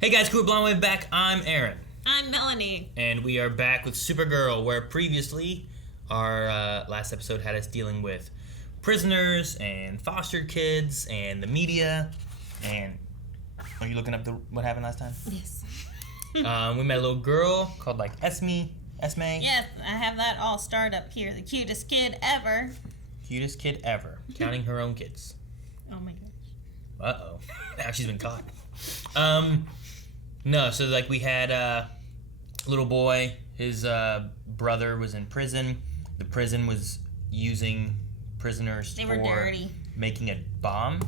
Hey guys, Cool Blonde Wave back. I'm Aaron. I'm Melanie. And we are back with Supergirl, where previously our last episode had us dealing with prisoners and foster kids and the media. And are you looking up what happened last time? Yes. We met a little girl called Esme. Yes, I have that all starred up here. The cutest kid ever. Cutest kid ever. Counting her own kids. Oh my gosh. Uh-oh. Now she's been caught. No, so we had a little boy. His brother was in prison. The prison was using prisoners They were dirty. Making a bomb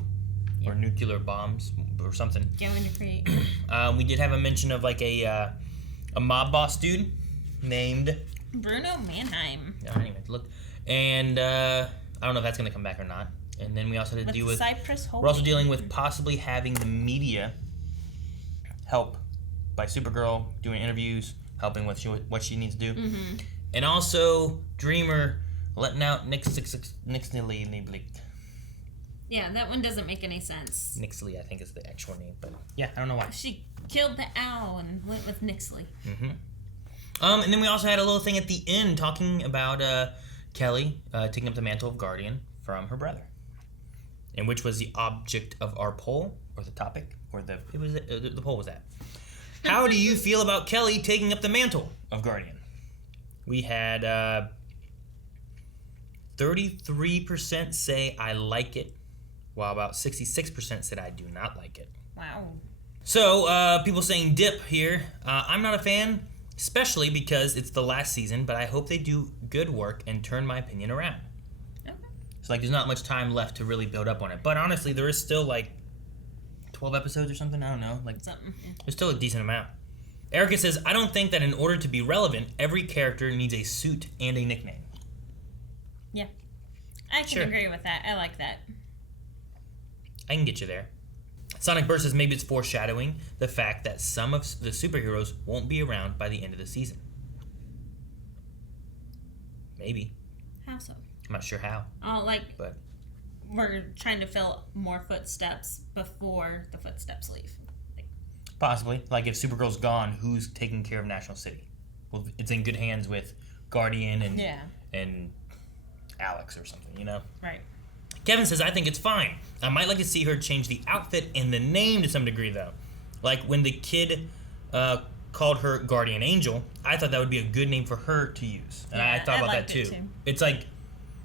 or nuclear bombs or something. Going to create. We did have a mention of a mob boss dude named Bruno Mannheim. I don't even look. And I don't know if that's going to come back or not. And then we also had to deal with Cypress we're also dealing with possibly having the media help by Supergirl doing interviews, helping with what she needs to do. Mm-hmm. And also Dreamer letting out Nixley. Yeah, that one doesn't make any sense. Nixley, I think is the actual name, but yeah, I don't know why. She killed the owl and went with Nixley. Mm-hmm. And then we also had a little thing at the end talking about Kelly taking up the mantle of Guardian from her brother, and which was the object of our poll, or the topic, or the poll was that. How do you feel about Kelly taking up the mantle of Guardian? We had 33% say I like it, while about 66% said I do not like it. Wow. So, people saying dip here. I'm not a fan, especially because it's the last season, but I hope they do good work and turn my opinion around. Okay. So, there's not much time left to really build up on it. But honestly, there is still 12 episodes or something. I don't know. Something. Yeah. There's still a decent amount. Erica says, I don't think that in order to be relevant, every character needs a suit and a nickname. Yeah. I can agree with that. I like that. I can get you there. Sonic Burst says maybe it's foreshadowing the fact that some of the superheroes won't be around by the end of the season. Maybe. How so? I'm not sure how. But we're trying to fill more footsteps before the footsteps leave. Possibly. If Supergirl's gone, who's taking care of National City? Well, it's in good hands with Guardian and Alex or something, Right. Kevin says, I think it's fine. I might like to see her change the outfit and the name to some degree, though. When the kid called her Guardian Angel, I thought that would be a good name for her to use. And I thought about that, too. It's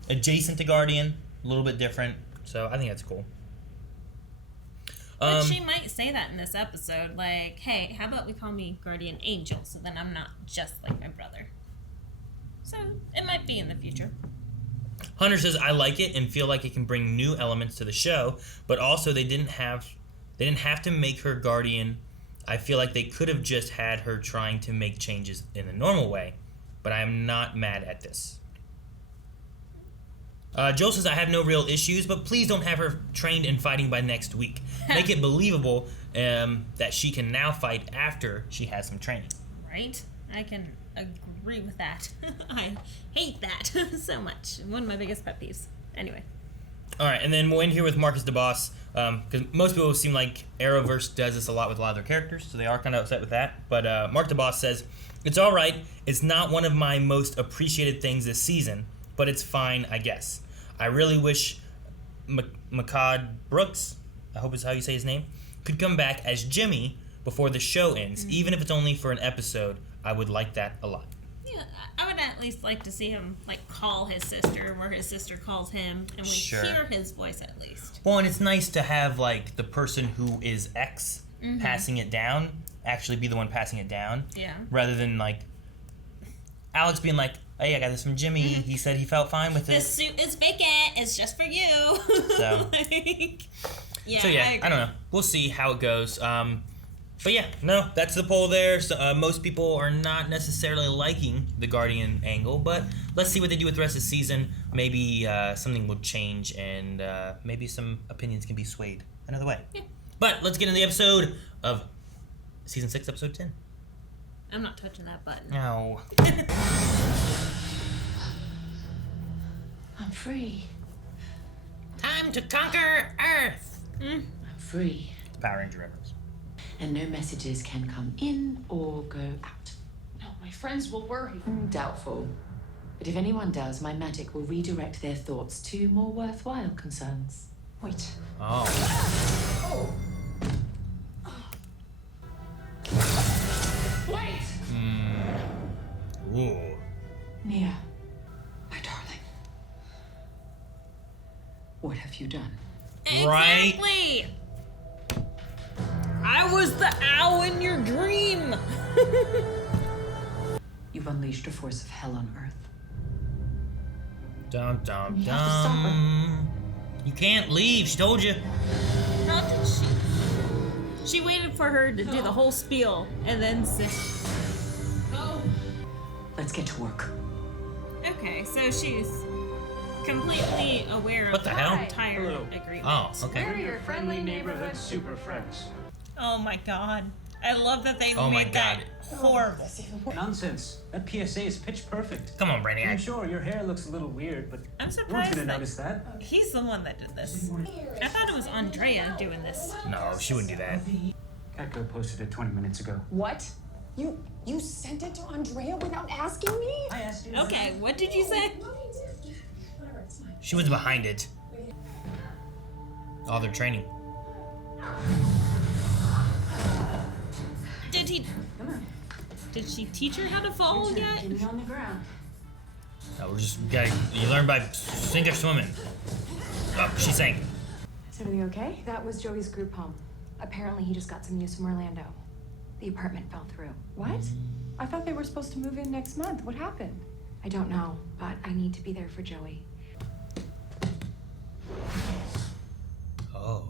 adjacent to Guardian, a little bit different. So I think that's cool. But she might say that in this episode, hey, how about we call me Guardian Angel, so then I'm not just like my brother. So it might be in the future. Hunter says, I like it and feel like it can bring new elements to the show, but also they didn't have to make her Guardian. I feel like they could have just had her trying to make changes in the normal way, but I'm not mad at this. Joel says, I have no real issues, but please don't have her trained in fighting by next week. Make it believable that she can now fight after she has some training. Right? I can agree with that. I hate that so much. One of my biggest pet peeves. Anyway. All right, and then we'll end here with Marcus DeBoss, because most people seem like Arrowverse does this a lot with a lot of their characters, so they are kind of upset with that. But Mark DeBoss says, it's all right. It's not one of my most appreciated things this season, but it's fine, I guess. I really wish Makad Brooks, I hope is how you say his name, could come back as Jimmy before the show ends. Even if it's only for an episode, I would like that a lot. Yeah, I would at least like to see him call his sister, or his sister calls him, and we hear his voice at least. Well, and it's nice to have the person who is X passing it down actually be the one passing it down. Yeah. Rather than Alex being hey, I got this from Jimmy. He said he felt fine with it. This suit is vacant. It's just for you. So, I don't know. We'll see how it goes. But yeah, no, that's the poll there. So, most people are not necessarily liking the Guardian angle, but let's see what they do with the rest of the season. Maybe something will change, and maybe some opinions can be swayed another way. Yeah. But let's get into the episode of Season 6, Episode 10. I'm not touching that button. No. I'm free. Time to conquer Earth. I'm free. Power Ranger reference. and no messages can come in or go out. No, my friends will worry. Doubtful. But if anyone does, my magic will redirect their thoughts to more worthwhile concerns. Wait. Oh. Wait! Ooh. Nia, my darling. What have you done? Right? Exactly. I was the owl in your dream. You've unleashed a force of hell on Earth. Dum dum You have to stop dum. You can't leave. She told you. How did she? She waited for her to do the whole spiel and then say, Go! Let's get to work. okay, so she's completely aware What of the hell? entire Hello. agreement. Oh, okay. We're your friendly neighborhood super friends. Oh my god. I love that they Oh my made that God. horrible. Nonsense. That PSA is pitch perfect. Come on, I'm Brainiac. sure your hair looks a little weird, but I'm no one's surprised gonna that notice that. he's the one that did this. I thought it was Andrea doing this. No, she wouldn't do that. Echo posted it 20 minutes ago. What? You sent it to Andrea without asking me? I asked you. Okay, what did you say? She was behind it. All their training. Did she teach her how to fall yet? Get me on the ground. No, you learn by sink or swimming. Oh, she sank. Is everything okay? That was Joey's group home. Apparently he just got some news from Orlando. The apartment fell through. What? I thought they were supposed to move in next month. What happened? I don't know, but I need to be there for Joey. Oh.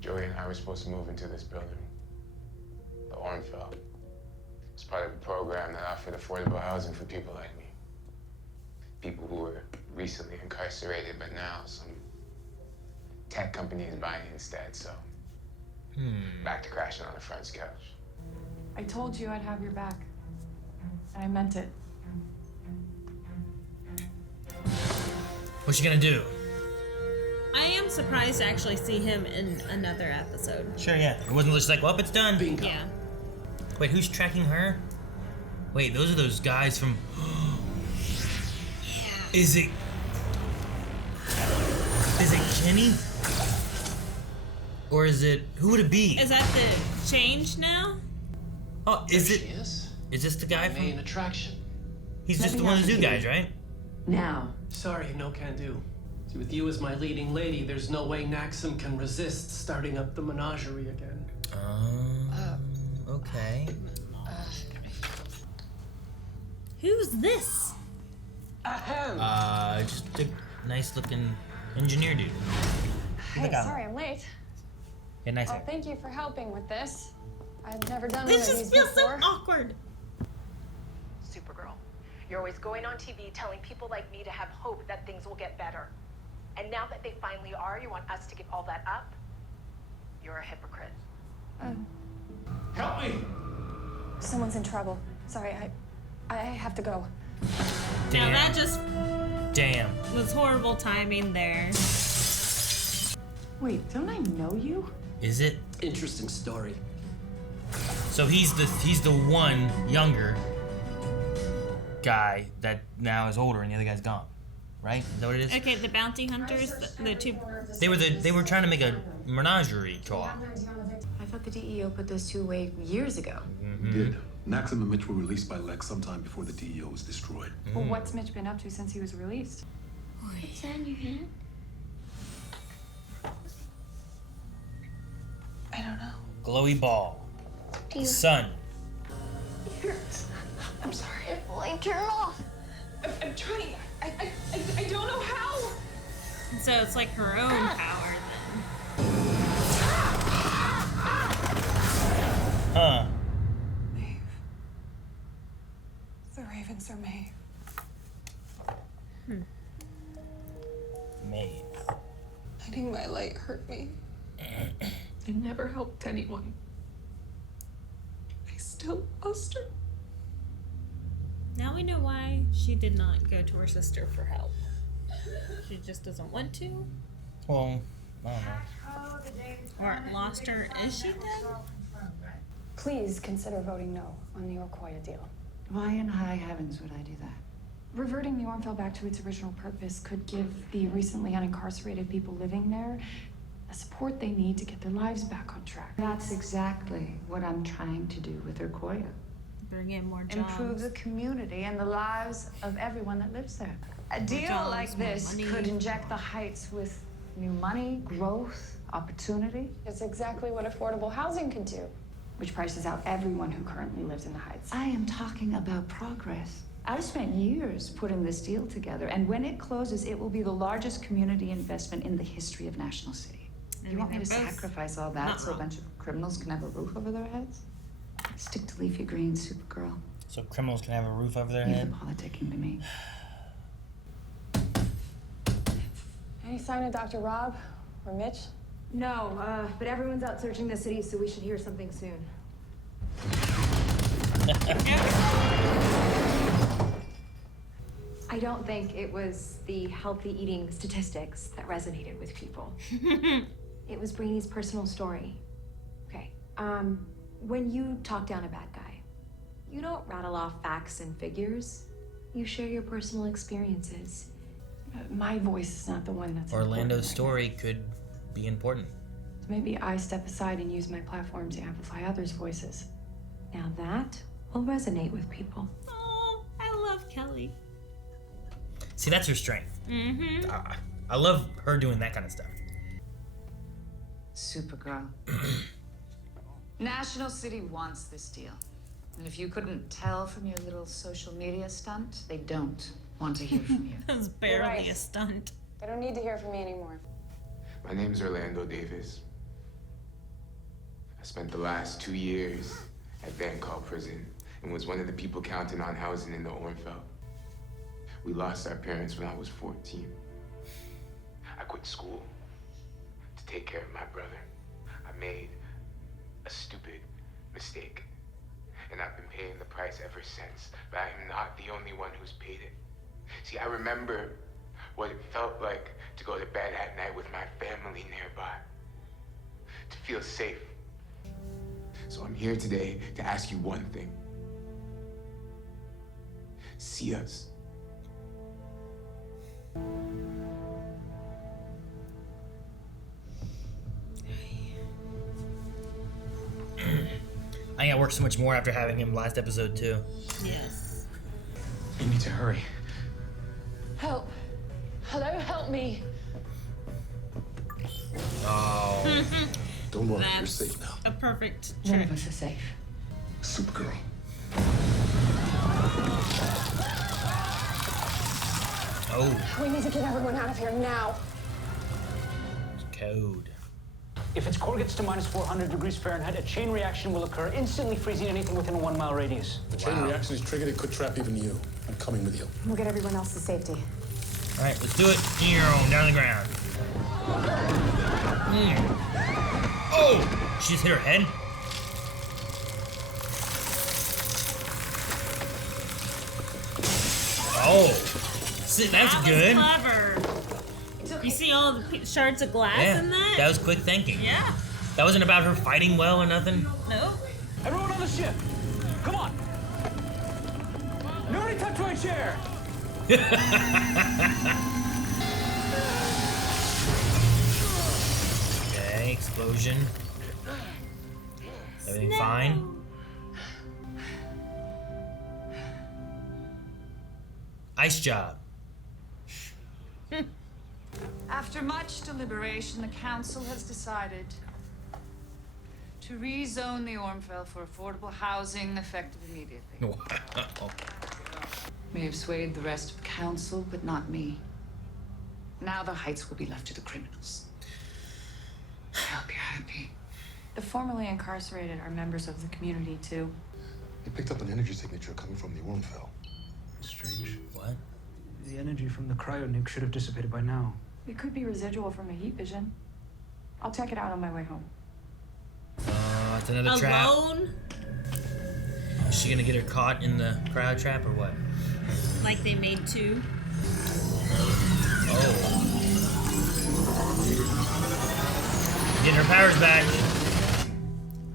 Joey and I were supposed to move into this building. The alarm fell. It's part of a program that offered affordable housing for people like me. People who were recently incarcerated, but now some tech company is buying it instead, so back to crashing on the front couch. I told you I'd have your back. And I meant it. What's she gonna do? I am surprised to actually see him in another episode. Sure, yeah. It wasn't just like, well, it's done. Yeah. Wait, who's tracking her? Wait, those are those guys from. Is it Kenny? Or is it? Who would it be? Is that the change now? Oh, is it? She is. Is this the guy Main from? attraction. He's just one of the new guys, right? Now, Sorry, no can do. See, with you as my leading lady, there's no way Naxum can resist starting up the menagerie again. Okay. Who's this? Ahem. Just a nice looking engineer dude. Hey, sorry I'm late. Yeah, nice. Well, thank you for helping with this. I've never done This one of just these feels so before. awkward. Supergirl, you're always going on TV telling people like me to have hope that things will get better. And now that they finally are, you want us to give all that up? You're a hypocrite. Help me! Someone's in trouble. Sorry, I have to go. Damn. Now that just Damn. was horrible timing there. Wait, don't I know you? Is it? Interesting story. So he's the one younger guy that now is older and the other guy's gone, right? Is that what it is? Okay, the bounty hunters, the two. They were trying to make a menagerie co-op. I thought the DEO put those two away years ago. Did. Naxum and Mitch were released by Lex sometime before the DEO was destroyed. Well, what's Mitch been up to since he was released? What's that in your hand? I don't know. Glowy ball. Do you... Sun. I'm sorry. Like, turn off. I'm trying. I don't know how. So it's like her own power then. Huh. Maeve. The ravens are Maeve. Maeve. Hiding my light hurt me. It never helped anyone. I still lost her. Now we know why she did not go to her sister for help. She just doesn't want to, Well, I don't know. or lost her. Is she dead? Please consider voting no on the Orkoya deal. Why in high heavens would I do that? Reverting the Ormfell back to its original purpose could give the recently unincarcerated people living there the support they need to get their lives back on track. That's exactly what I'm trying to do with Orkoya. Bring in more jobs. Improve the community and the lives of everyone that lives there. A deal jobs, like more this money. could inject the Heights with new money, growth, opportunity. It's exactly what affordable housing could do. Which prices out everyone who currently lives in the Heights. I am talking about progress. I've spent years putting this deal together, and when it closes, it will be the largest community investment in the history of National City. You want me to sacrifice all that so a bunch of criminals can have a roof over their heads? Stick to leafy green, Supergirl. So criminals can have a roof over their Leave head? the politicking to me. Any sign of Dr. Rob or Mitch? No, but everyone's out searching the city, so we should hear something soon. I don't think it was the healthy eating statistics that resonated with people. It was Brainy's personal story. Okay, when you talk down a bad guy, you don't rattle off facts and figures. You share your personal experiences. My voice is not the one that's Orlando's story could be important. So maybe I step aside and use my platform to amplify others' voices. Now that will resonate with people. Oh, I love Kelly. See, that's her strength. Mm-hmm. I love her doing that kind of stuff. Supergirl. National City wants this deal. And if you couldn't tell from your little social media stunt, they don't want to hear from you. That was barely right. a stunt. They don't need to hear from me anymore. My name's Orlando Davis. I spent the last 2 years at Van Call Prison and was one of the people counting on housing in the Ormfeld. We lost our parents when I was 14. I quit school to take care of my brother. I made a stupid mistake, and I've been paying the price ever since, but I am not the only one who's paid it. See, I remember what it felt like to go to bed at night with my family nearby, to feel safe. So I'm here today to ask you one thing. See us. I gotta work so much more after having him last episode too. Yes. You need to hurry. Help. Hello, help me. Oh. Don't worry, you're That's safe now. a perfect None trick. of us are safe. Supergirl. Oh. We need to get everyone out of here now. Code. If its core gets to minus 400 degrees Fahrenheit, a chain reaction will occur, instantly freezing anything within a 1 mile radius. The chain reaction is triggered, it could trap even you. I'm coming with you. We'll get everyone else to safety. All right, let's do it. Down on the ground. Oh, she just hit her head. Oh, see, that's That good. was clever. You see all the shards of glass Yeah, in that? that was quick thinking. Yeah. That wasn't about her fighting well or nothing. No. Everyone on the ship, come on. Nobody touch my chair. Okay, explosion. Everything fine? Ice job. After much deliberation, the council has decided to rezone the Ormfell for affordable housing effective immediately. Wow. May have swayed the rest of council, but not me. Now the Heights will be left to the criminals. I hope you're happy. The formerly incarcerated are members of the community, too. He picked up an energy signature coming from the Ormfell. Strange. What? The energy from the cryo nuke should have dissipated by now. It could be residual from a heat vision. I'll check it out on my way home. That's another trap. Alone? Is she gonna get her caught in the cryo trap or what? Like they made two? Oh. Getting her powers back.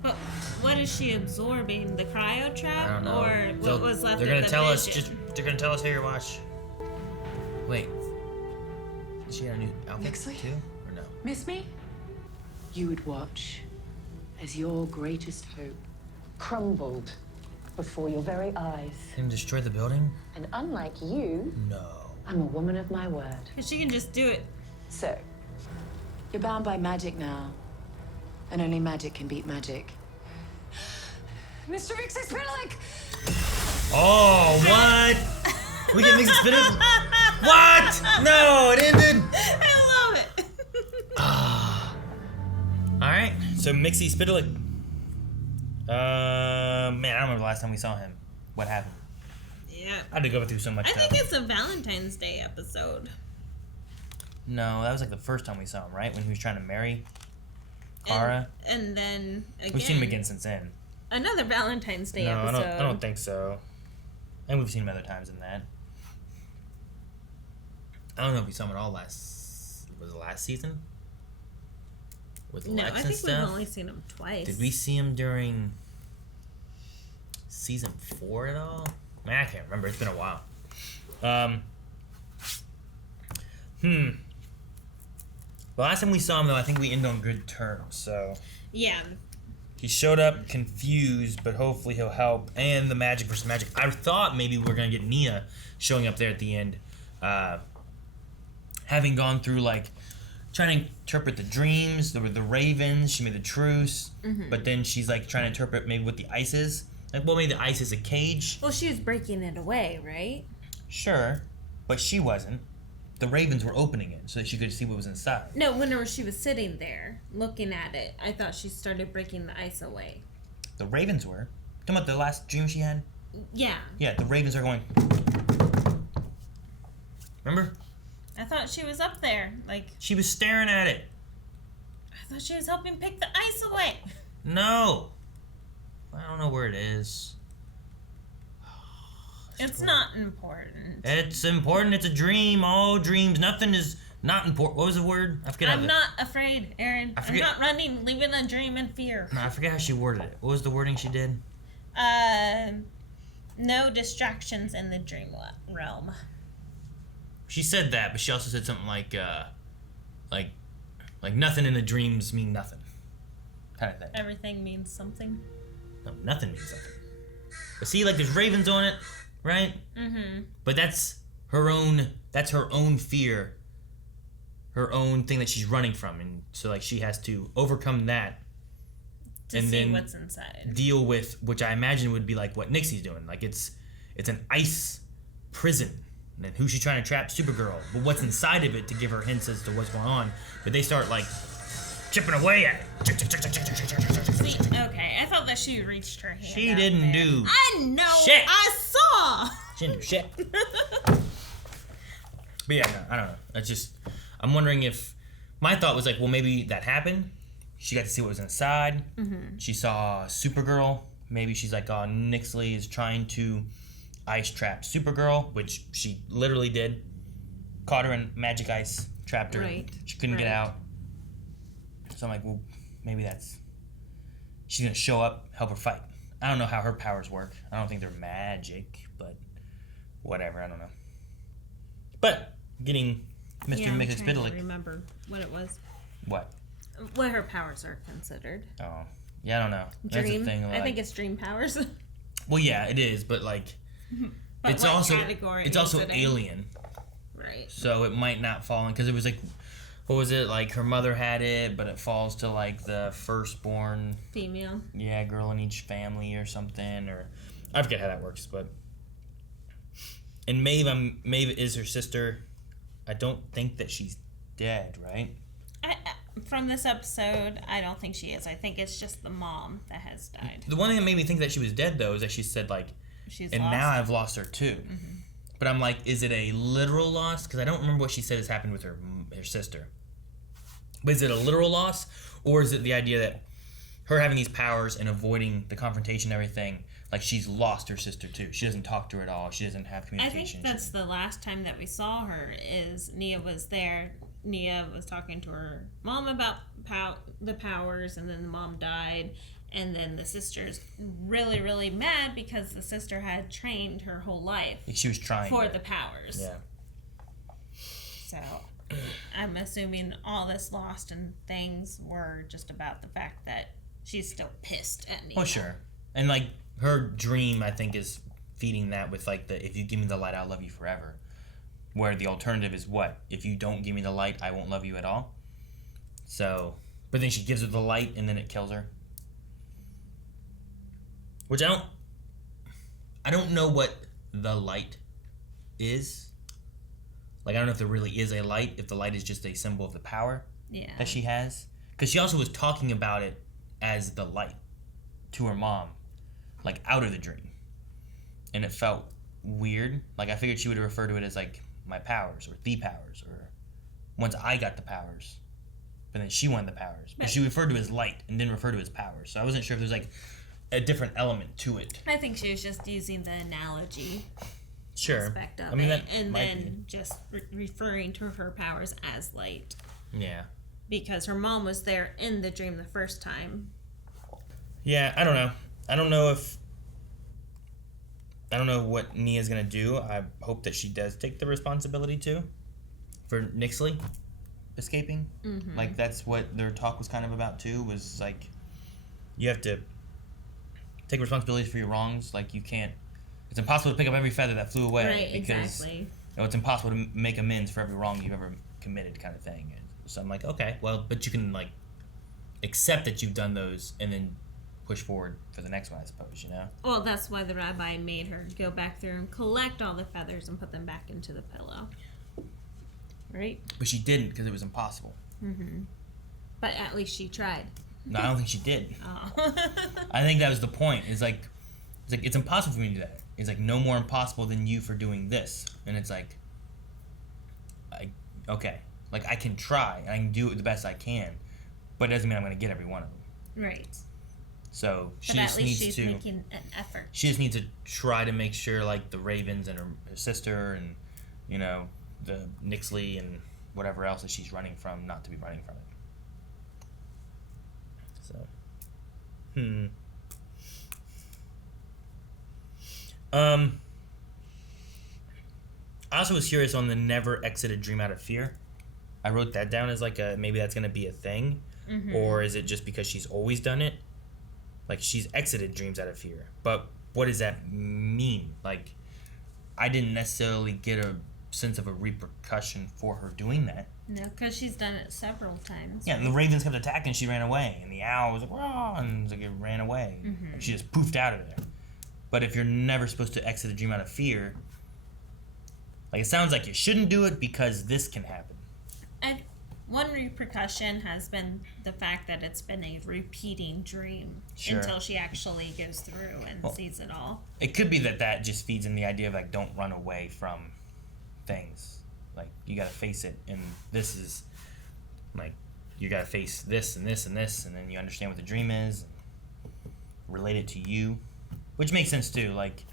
But what is she absorbing? The cryo trap, I don't know. or what was left? They're gonna of the tell us. vision? They're gonna tell us here. Watch. Wait. Is she got a new outfit Nixley? too, or no? Miss me? You would watch as your greatest hope crumbled before your very eyes. Can destroy the building? And unlike you, No. I'm a woman of my word. Cause she can just do it. So, you're bound by magic now. And only magic can beat magic. Mr. Mixer-Spitalik! Oh, what? We get mixed spit up? What? No, it ended. I love it. All right. So Mixie Spitalik. Man, I don't remember the last time we saw him. What happened? Yeah. I had to go through so much I stuff. think it's a Valentine's Day episode. No, that was like the first time we saw him, right? When he was trying to marry Kara. And then again. We've seen him again since then. Another Valentine's Day No, episode. I don't think so. And we've seen him other times than that. I don't know if we saw him at all last season? With No, Lex I and think stuff? we've only seen him twice. Did we see him during season 4 at all? Man, I can't remember. It's been a while. The last time we saw him, though, I think we ended on good terms. So Yeah. he showed up confused, but hopefully he'll help. And the magic versus magic. I thought maybe we were gonna get Nia showing up there at the end, having gone through like trying to interpret the dreams. There were the ravens. She made the truce, but then she's like trying to interpret maybe what the ice is. Like, well, maybe the ice is a cage. Well, she was breaking it away, right? Sure, but she wasn't. The ravens were opening it so that she could see what was inside. No, whenever she was sitting there looking at it, I thought she started breaking the ice away. The ravens were. Talking about the last dream she had? Yeah. Yeah, the ravens are going. Remember? I thought she was up there. Like, She was staring at it. I thought she was helping pick the ice away. No. I don't know where it is. It's not important. It's important. It's a dream. All dreams. Nothing is not important. What was the word? I forget. I'm not afraid, Aaron. I I'm forget- not running, leaving a dream in fear. No, I forget how she worded it. What was the wording she did? No distractions in the dream realm. She said that, but she also said something like nothing in the dreams mean nothing, kind of thing. Everything means something. No, nothing means something. But see, like, there's ravens on it, right? Mm-hmm. But that's her own. That's her own fear. Her own thing that she's running from, and so like she has to overcome that. To and see then what's inside. Deal with, which I imagine would be like what Nixie's doing. Like it's an ice prison. And then who's she trying to trap? Supergirl. But what's inside of it to give her hints as to what's going on. But they start like chipping away at it. See, okay, I thought that she reached her hand. She out didn't there. do I know. shit. I saw. She didn't do shit. But yeah, no, I don't know. That's just, I'm wondering if, my thought was like, well, maybe that happened. She got to see what was inside. Mm-hmm. She saw Supergirl. Maybe she's like, oh, Nixley is trying to ice trap Supergirl, which she literally did. Caught her in magic ice, trapped her. Right. She couldn't get Right. out. So I'm like, well, maybe she's gonna show up, help her fight. I don't know how her powers work. I don't think they're magic, but whatever. I don't know. But getting Mr. Yeah, I'm Mixed trying to Spitalik. remember what it was. What? What her powers are considered. Oh, yeah, I don't know. That's the Dream. thing. I Like, think it's dream powers. well, yeah, it is, but like, But it's what also category it's also is it in? alien. Right. So it might not fall in because it was like, what was it like? Her mother had it, but it falls to like the firstborn. Female. Yeah, girl in each family or something, or I forget how that works, but. And Maeve is her sister. I don't think that she's dead, right? From this episode, I don't think she is. I think it's just the mom that has died. The one thing that made me think that she was dead, though, is that she said, like, She's and lost. now I've lost her, too. Mm-hmm. But I'm like, is it a literal loss? Because I don't remember what she said has happened with her sister. But is it a literal loss? Or is it the idea that her having these powers and avoiding the confrontation and everything, like, she's lost her sister, too. She doesn't talk to her at all. She doesn't have I communication. think that's the last time that we saw her is Nia was there. Nia was talking to her mom about the powers, and then the mom died, And then the sister's really, really mad because the sister had trained her whole life. She was trying for the powers. Yeah. So, I'm assuming all this lost and things were just about the fact that she's still pissed at Neo. Oh, sure. And, like, her dream, I think, is feeding that with, like, the if you give me the light, I'll love you forever. Where the alternative is what? If you don't give me the light, I won't love you at all. So, but then she gives her the light and then it kills her. Which I don't know what the light is. Like, I don't know if there really is a light, if the light is just a symbol of the power that she has. Because she also was talking about it as the light to her mom, like, out of the dream. And it felt weird. Like, I figured she would refer to it as, like, my powers, or the powers, or once I got the powers. But then she wanted the powers. But she referred to it as light and didn't refer to it as powers. So I wasn't sure if there's, like, a different element to it. I think she was just using the analogy aspect of it, and then just referring to her powers as light. Yeah. Because her mom was there in the dream the first time. Yeah, I don't know. I don't know what Nia's gonna do. I hope that she does take the responsibility for Nixley escaping. Mm-hmm. Like, that's what their talk was kind of about too, was like, you have to take responsibility for your wrongs. Like, you can't, it's impossible to pick up every feather that flew away. Right, because, exactly. You know, it's impossible to make amends for every wrong you've ever committed, kind of thing. And so I'm like, okay, well, but you can, like, accept that you've done those and then push forward for the next one, I suppose, you know? Well, that's why the rabbi made her go back through and collect all the feathers and put them back into the pillow. Right? But she didn't, because it was impossible. Mm-hmm. But at least she tried. No, I don't think she did. Oh. I think that was the point. It's like it's impossible for me to do that. It's like no more impossible than you for doing this. And it's like, okay, like, I can try and I can do it the best I can, but it doesn't mean I'm going to get every one of them. Right. So she but just at least needs she's making an effort. She just needs to try to make sure, like, the Ravens and her sister and, you know, the Nixley and whatever else that she's running from, not to be running from it. So, I also was curious on the never exit a dream out of fear. I wrote that down as, like, maybe that's going to be a thing. Mm-hmm. Or is it just because she's always done it? Like, she's exited dreams out of fear. But what does that mean? Like, I didn't necessarily get a sense of a repercussion for her doing that. No, because she's done it several times. Yeah, and the Ravens kept attacking, she ran away. And the owl was like, "Wah," and it ran away. Mm-hmm. Like, she just poofed out of there. But if you're never supposed to exit a dream out of fear, like, it sounds like you shouldn't do it because this can happen. One repercussion has been the fact that it's been a repeating dream Sure. until she actually goes through and sees it all. It could be that just feeds in the idea of, like, don't run away from things. Like, you gotta face it, and this is, like, you gotta face this and this and this, and then you understand what the dream is, and relate it to you, which makes sense too. Like,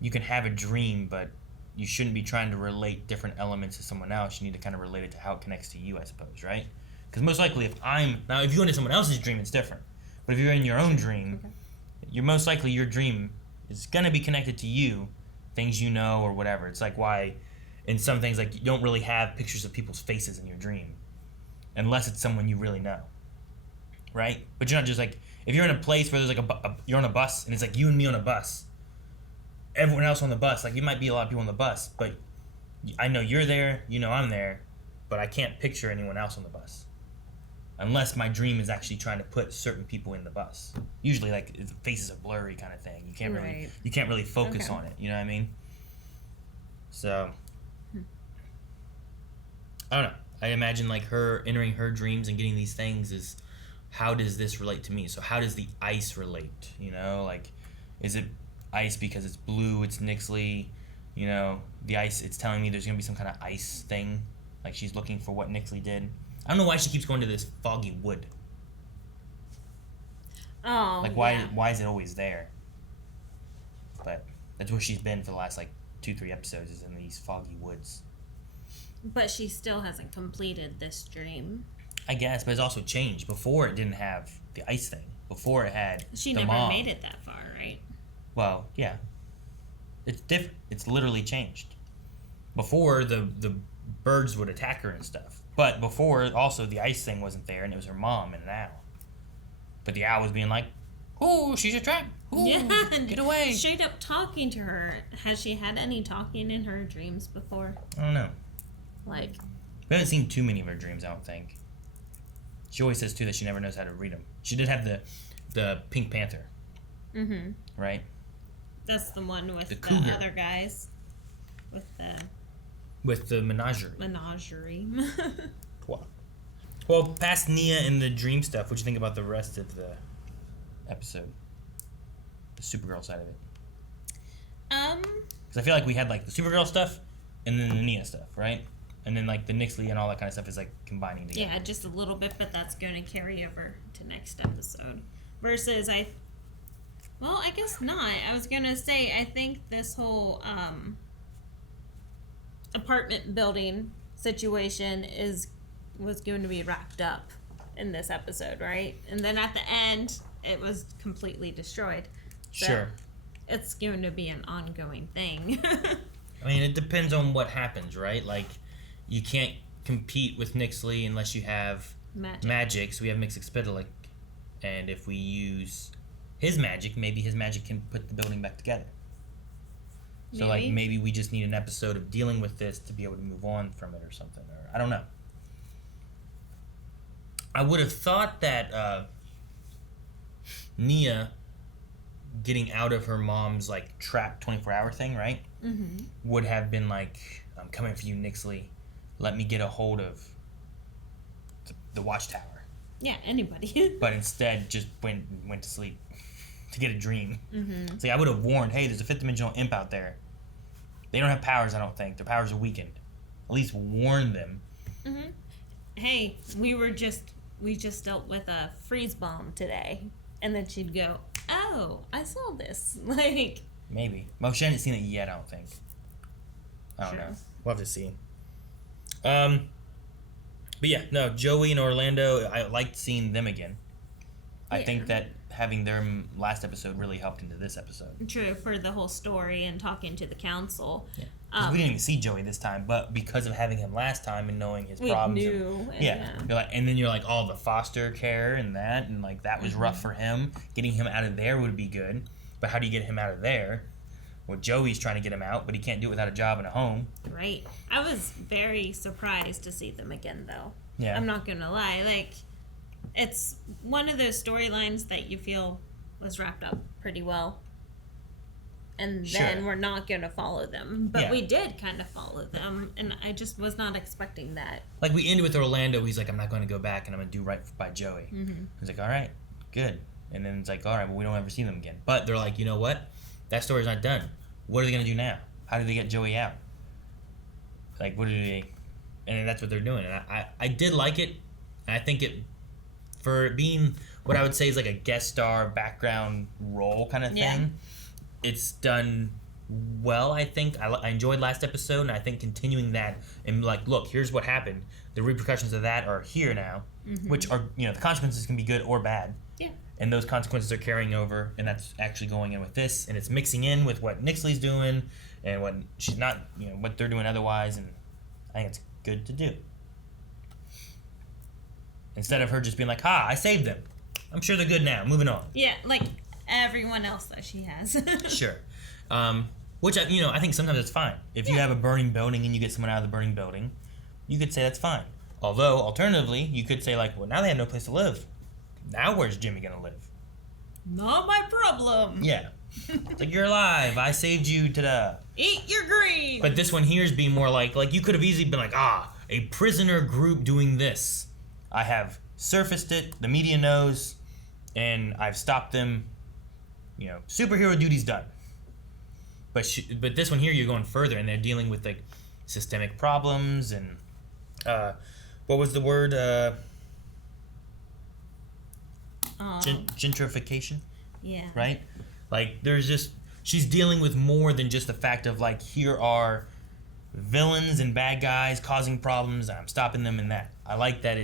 you can have a dream, but you shouldn't be trying to relate different elements to someone else. You need to kind of relate it to how it connects to you, I suppose, right? Because most likely, if you go into someone else's dream, it's different. But if you're in your own dream, you're most likely your dream is gonna be connected to you, things you know or whatever. It's like why, in some things, like, you don't really have pictures of people's faces in your dream, unless it's someone you really know, right? But you're not just like, if you're in a place where there's like you're on a bus and it's like you and me on a bus. Everyone else on the bus, like, you might be a lot of people on the bus, but I know you're there, you know I'm there, but I can't picture anyone else on the bus. Unless my dream is actually trying to put certain people in the bus. Usually, like, the faces are blurry kind of thing. You can't really focus on it, you know what I mean? So, I don't know. I imagine, like, her entering her dreams and getting these things is, how does this relate to me? So how does the ice relate, you know? Like, is it ice because it's blue, it's Nixley, you know, the ice, it's telling me there's going to be some kind of ice thing, like she's looking for what Nixley did. I don't know why she keeps going to this foggy wood. Oh, like, why is it always there? But that's where she's been for the last, like, 2-3 episodes, is in these foggy woods. But she still hasn't completed this dream. I guess, but it's also changed. Before, it didn't have the ice thing. Before it had She the never mom. made it that far, right? Well, yeah. It's different. It's literally changed. Before, the birds would attack her and stuff. But before, also, the ice thing wasn't there, and it was her mom and an owl. But the owl was being like, "Ooh, she's a trap. Ooh, get away." Straight up talking to her. Has she had any talking in her dreams before? I don't know. Like, We haven't seen too many of her dreams, I don't think. She always says, too, that she never knows how to read them. She did have the Pink Panther. mm-hmm. Right? That's the one with the cougar. other guys. With the menagerie. Menagerie. Well, past Nia and the dream stuff, what do you think about the rest of the episode? The Supergirl side of it. Because I feel like we had, like, the Supergirl stuff and then the Nia stuff, right? And then, like, the Nixley and all that kind of stuff is, like, combining together. Yeah, just a little bit, but that's going to carry over to next episode. Versus, I guess not. I was going to say, I think this whole apartment building situation was going to be wrapped up in this episode, right? And then at the end, it was completely destroyed. So Sure. It's going to be an ongoing thing. I mean, it depends on what happens, right? Like, you can't compete with Nixley unless you have magic. So we have Mixixpidalic. And if we use his magic, maybe his magic can put the building back together. So, like, maybe we just need an episode of dealing with this to be able to move on from it or something. Or I don't know. I would have thought that Nia getting out of her mom's, like, trap 24-hour thing, right? Mm-hmm. Would have been like, "I'm coming for you, Nixley. Let me get a hold of the watchtower." Yeah, anybody. But instead, just went to sleep to get a dream. Mm-hmm. So I would have warned, "Hey, there's a fifth dimensional imp out there. They don't have powers, I don't think. Their powers are weakened. At least warn them." Mm-hmm. Hey, we just dealt with a freeze bomb today, and then she'd go, "Oh, I saw this." Like, maybe. Well, she hadn't seen it yet, I don't think. I don't know. We'll have to see. But yeah, no, Joey and Orlando, I liked seeing them again. I think that having them last episode really helped into this episode. True, for the whole story and talking to the council. Yeah. We didn't even see Joey this time, but because of having him last time and knowing his problems. You're like, and then you're like, all the foster care and that, and like that was rough for him. Getting him out of there would be good. But how do you get him out of there? Well, Joey's trying to get him out, but he can't do it without a job and a home. Right. I was very surprised to see them again, though. Yeah. I'm not gonna lie. Like, it's one of those storylines that you feel was wrapped up pretty well. And then we're not gonna follow them. But we did kind of follow them, and I just was not expecting that. Like, we ended with Orlando. He's like, "I'm not going to go back, and I'm going to do right by Joey." Mm-hmm. He's like, "All right, good." And then it's like, "All right, well, we don't ever see them again." But they're like, "You know what? That story's not done. What are they going to do now? How do they get Joey out? Like, what do they..." And that's what they're doing. And I did like it. And I think it, for it being what I would say is like a guest star background role kind of thing, it's done well, I think. I enjoyed last episode, and I think continuing that and like, look, here's what happened. The repercussions of that are here now, which are, the consequences can be good or bad. Yeah. And those consequences are carrying over, and that's actually going in with this, and it's mixing in with what Nixley's doing and what she's not, what they're doing otherwise, and I think it's good to do. Instead of her just being like, "Ha, I saved them. I'm sure they're good now. Moving on." Yeah, like everyone else that she has. Sure. Which, I think sometimes it's fine. If you have a burning building and you get someone out of the burning building, you could say that's fine. Although, alternatively, you could say, like, well, now they have no place to live. Now where's Jimmy going to live? Not my problem. Yeah. It's like, you're alive. I saved you. Ta-da. Eat your green. But this one here is being more like you could have easily been like, a prisoner group doing this. I have surfaced it. The media knows. And I've stopped them. Superhero duty's done. But this one here, you're going further, and they're dealing with like systemic problems and what was the word? Gentrification. Yeah. Right. Like she's dealing with more than just the fact of like, here are villains and bad guys causing problems, and I'm stopping them in that. I like that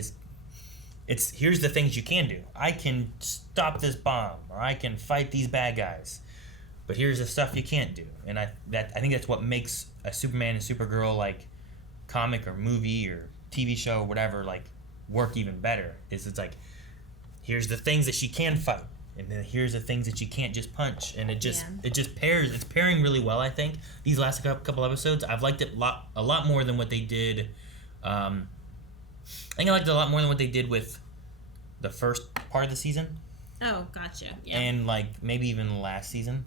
here's the things you can do. I can stop this bomb, or I can fight these bad guys. But here's the stuff you can't do. And I think that's what makes a Superman and Supergirl like comic or movie or TV show or whatever like work even better. It's like, here's the things that she can fight, and then here's the things that you can't just punch, and it just pairs. It's pairing really well. I think these last couple episodes, I've liked it a lot more than what they did. I think I liked it a lot more than what they did with the first part of the season. Oh, gotcha. Yeah. And like maybe even last season.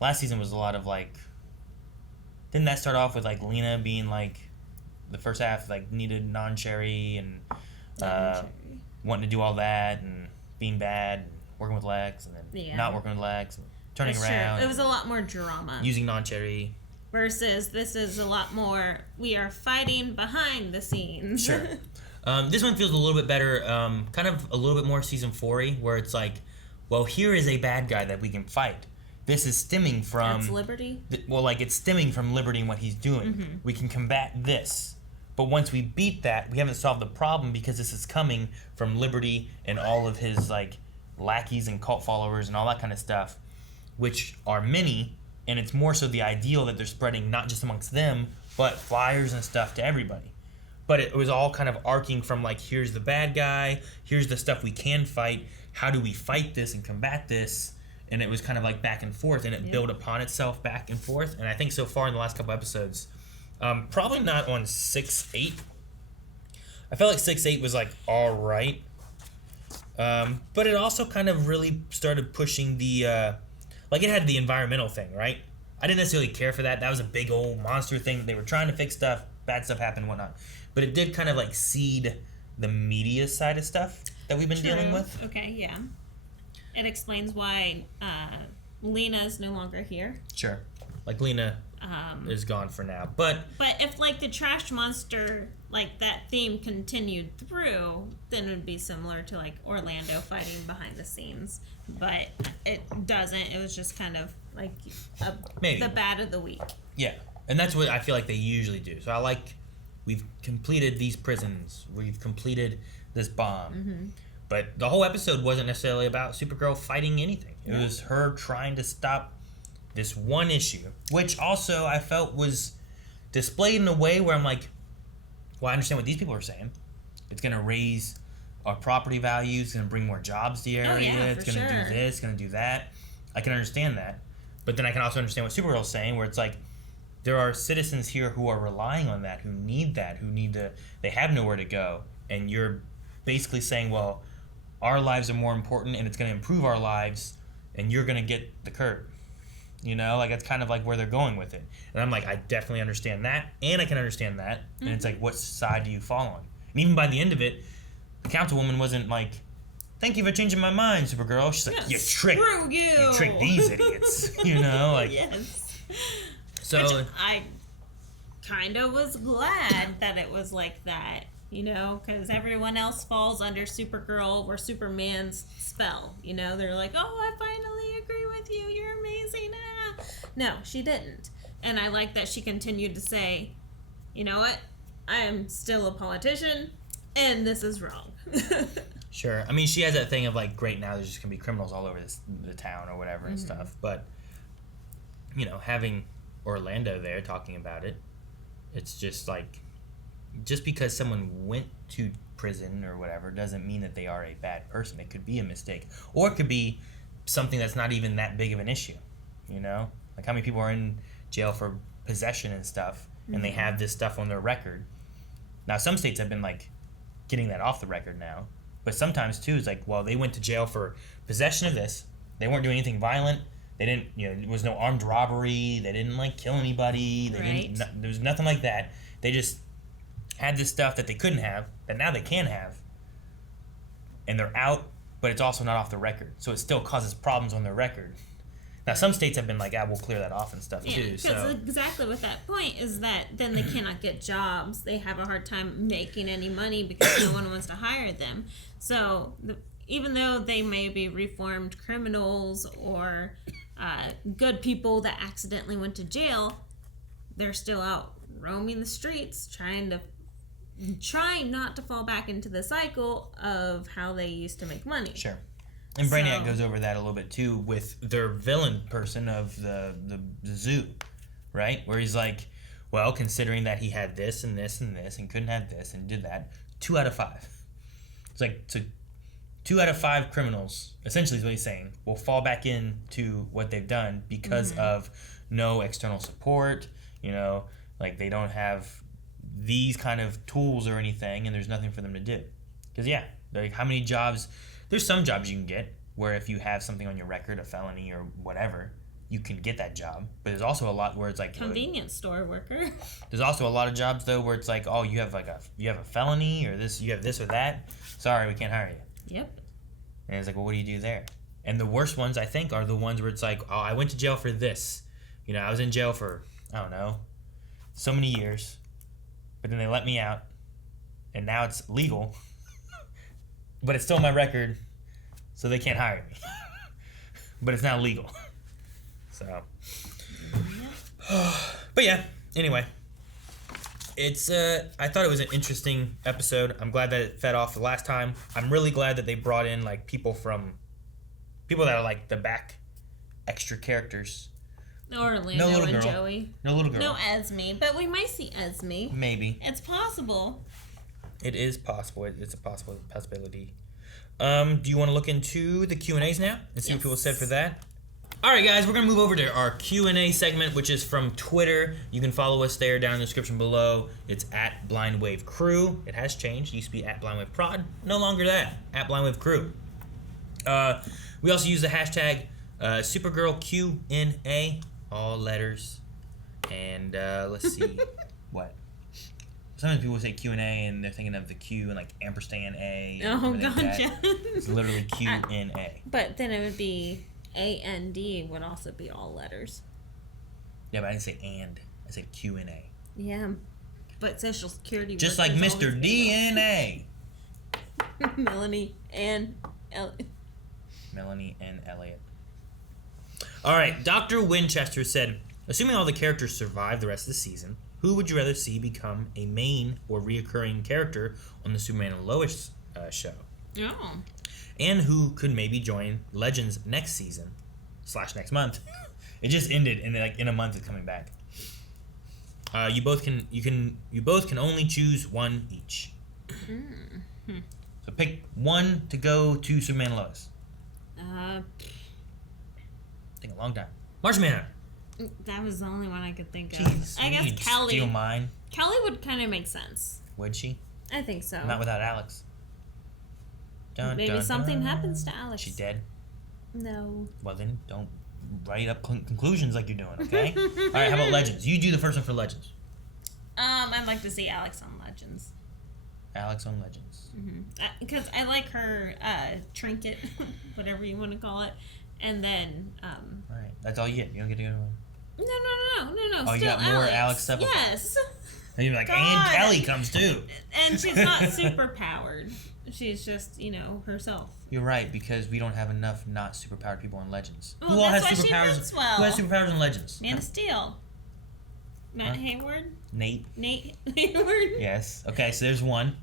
Last season was a lot of like. Didn't that start off with like Lena being like, the first half like needed non-Sherry and wanting to do all that and being bad and working with Lex and then not working with Lex and turning That's around. True. It was a lot more drama. Using non-Cherry. Versus this is a lot more, we are fighting behind the scenes. Sure. This one feels a little bit better, kind of a little bit more season 4-y, where it's like, well, here is a bad guy that we can fight. This is stemming from... That's Liberty? It's stemming from Liberty and what he's doing. Mm-hmm. We can combat this. But once we beat that, we haven't solved the problem because this is coming from Liberty and all of his like lackeys and cult followers and all that kind of stuff, which are many, and it's more so the ideal that they're spreading not just amongst them, but flyers and stuff to everybody. But it was all kind of arcing from like, here's the bad guy, here's the stuff we can fight, how do we fight this and combat this? And it was kind of like back and forth, and it built upon itself back and forth. And I think so far in the last couple episodes, probably not on 6-8. I felt like 6-8 was like all right, but it also kind of really started pushing the like it had the environmental thing, right? I didn't necessarily care for that. That was a big old monster thing. They were trying to fix stuff, bad stuff happened, and whatnot. But it did kind of like seed the media side of stuff that we've been dealing with. Okay, yeah. It explains why Lena is no longer here. Sure, like Lena is gone for now, but if like the trash monster like that theme continued through, then it would be similar to like Orlando fighting behind the scenes. But it doesn't. It was just kind of like the bad of the week. Yeah, and that's what I feel like they usually do. So I like, we've completed these prisons, we've completed this bomb. Mm-hmm. But the whole episode wasn't necessarily about Supergirl fighting anything. It was her trying to stop this one issue, which also I felt was displayed in a way where I'm like, well, I understand what these people are saying. It's going to raise our property values, it's going to bring more jobs to the area, it's going to do this, it's going to do that. I can understand that. But then I can also understand what Supergirl's saying, where it's like, there are citizens here who are relying on that, who need to, they have nowhere to go. And you're basically saying, well, our lives are more important and it's going to improve our lives and you're going to get the curb. You know, like that's kind of like where they're going with it. And I'm like, I definitely understand that, and I can understand that. And it's like, what side do you fall on? And even by the end of it, the councilwoman wasn't like, thank you for changing my mind, Supergirl. She's like, you tricked these idiots. You know, like. Yes. So which I kind of was glad that it was like that. You know, because everyone else falls under Supergirl or Superman's spell. You know, they're like, oh, I finally agree with you. You're amazing. Ah. No, she didn't. And I like that she continued to say, you know what? I am still a politician, and this is wrong. Sure. I mean, she has that thing of like, great, now there's just going to be criminals all over the town or whatever and stuff. But, you know, having Orlando there talking about it, it's just like, just because someone went to prison or whatever doesn't mean that they are a bad person. It could be a mistake. Or it could be something that's not even that big of an issue, you know? Like how many people are in jail for possession and stuff, and they have this stuff on their record. Now, some states have been, like, getting that off the record now. But sometimes, too, it's like, well, they went to jail for possession of this. They weren't doing anything violent. They didn't, you know, there was no armed robbery. They didn't, like, kill anybody. There was nothing like that. They just had this stuff that they couldn't have, that now they can have, and they're out, but it's also not off the record, so it still causes problems on their record. Now, some states have been like, we'll clear that off and stuff, too. Because exactly with that point is that then they cannot get jobs. They have a hard time making any money because no one wants to hire them. So even though they may be reformed criminals or good people that accidentally went to jail, they're still out roaming the streets trying to trying not to fall back into the cycle of how they used to make money. Sure. And Brainiac goes over that a little bit too with their villain person of the zoo, right? Where he's like, well, considering that he had this and this and this and couldn't have this and did that, 2 out of 5. It's like, so 2 out of 5 criminals, essentially is what he's saying, will fall back into what they've done because of no external support, you know, like they don't have these kind of tools or anything, and there's nothing for them to do. Because, yeah, like how many jobs, there's some jobs you can get where if you have something on your record, a felony or whatever, you can get that job. But there's also a lot where it's like convenience store worker. There's also a lot of jobs though where it's like, oh, you have a felony or this, you have this or that. Sorry, we can't hire you. Yep. And it's like, well, what do you do there? And the worst ones I think are the ones where it's like, oh, I went to jail for this. You know, I was in jail for, I don't know, so many years, but then they let me out, and now it's legal, but it's still my record, so they can't hire me. But it's now legal. So, but yeah, anyway, it's I thought it was an interesting episode. I'm glad that it fed off the last time. I'm really glad that they brought in like people that are like the back extra characters. Orlando and Joey. No little girl. No Esme, but we might see Esme. Maybe. It's possible. It is possible. It's a possibility. Do you want to look into the Q&As now and see what people said for that? All right, guys, we're going to move over to our Q&A segment, which is from Twitter. You can follow us there down in the description below. It's at Blind Wave Crew. It has changed. It used to be at Blind Wave Prod. No longer that. At Blind Wave Crew. We also use the hashtag Supergirl Q&A, all letters. And let's see. What? Sometimes people say Q&A and they're thinking of the Q and like ampersand A. Oh, gotcha. It's literally Q&A. But then it would be AND would also be all letters. Yeah, but I didn't say and. I said Q&A. Yeah, but Social Security. Just like Mr. DNA. Melanie and Elliot. Melanie and Elliot. All right, Dr. Winchester said, assuming all the characters survive the rest of the season, who would you rather see become a main or reoccurring character on the Superman and Lois show? Oh. And who could maybe join Legends next season / next month? It just ended, and like in a month it's coming back. You both can only choose one each. Mm-hmm. So pick one to go to Superman and Lois. Take a long time. Martian Manhunter. That was the only one I could think of. Jeez, I guess Kelly. Steal mine. Kelly would kind of make sense. Would she? I think so. Not without Alex. Maybe something happens to Alex. She dead? No. Well then, don't write up conclusions like you're doing, okay? All right, how about Legends? You do the first one for Legends. I'd like to see Alex on Legends. Alex on Legends. Because I like her trinket, whatever you want to call it, and then. All right, that's all you get. You don't get to go. No. Oh, Still you got more Alex stuff. Yes. And you're like, and Kelly comes too. And she's not super powered. She's just, herself. You're right, because we don't have enough not superpowered people in Legends. Well, who all has that's why superpowers? She fits well. Who has superpowers in Legends? Man of Steel. Matt Hayward. Nate Hayward. Yes. Okay, so there's one.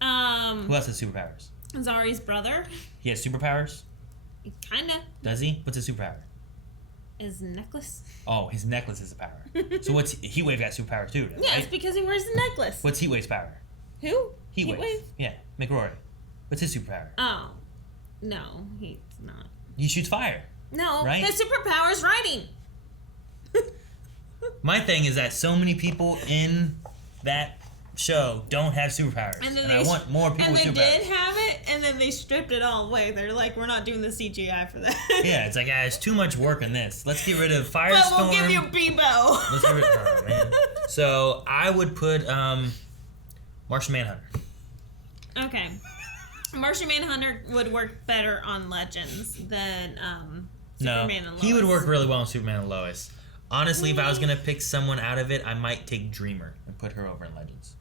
Who else has superpowers? Zari's brother. He has superpowers? Kinda. Does he? What's his superpower? His necklace. Oh, his necklace is a power. So what's Heatwave got superpower too, right? Yeah, it's because he wears the necklace. What's Heatwave's power? Who? Heatwave. Yeah, McRory. What's his superpower? Oh, no, he's not. He shoots fire. No, right? His superpower is writing. My thing is that so many people in that show don't have superpowers, and I want more people with superpowers. And they did have it, and then they stripped it all away. They're like, we're not doing the CGI for that. Yeah, it's like, it's too much work in this. Let's get rid of Firestorm. But we'll give you Bebo. Let's get rid of her, man. So I would put Martian Manhunter. Okay. Martian Manhunter would work better on Legends than Superman and Lois. He would work really well on Superman and Lois. Honestly, if I was going to pick someone out of it, I might take Dreamer and put her over in Legends.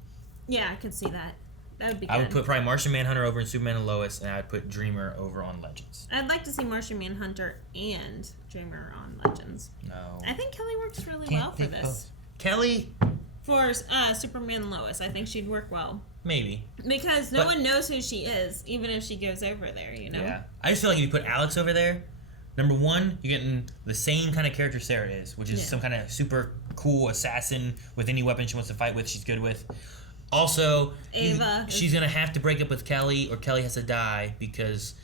Yeah, I could see that. That would be good. I would put probably Martian Manhunter over in Superman and Lois, and I would put Dreamer over on Legends. I'd like to see Martian Manhunter and Dreamer on Legends. No. I think Kelly works really well for this. Kelly For Superman and Lois, I think she'd work well. Maybe. Because no one knows who she is, even if she goes over there, you know? Yeah. I just feel like if you put Alex over there, number one, you're getting the same kind of character Sarah is, which is some kind of super cool assassin with any weapon she wants to fight with, she's good with. Also, Ava. She's going to have to break up with Kelly, or Kelly has to die, because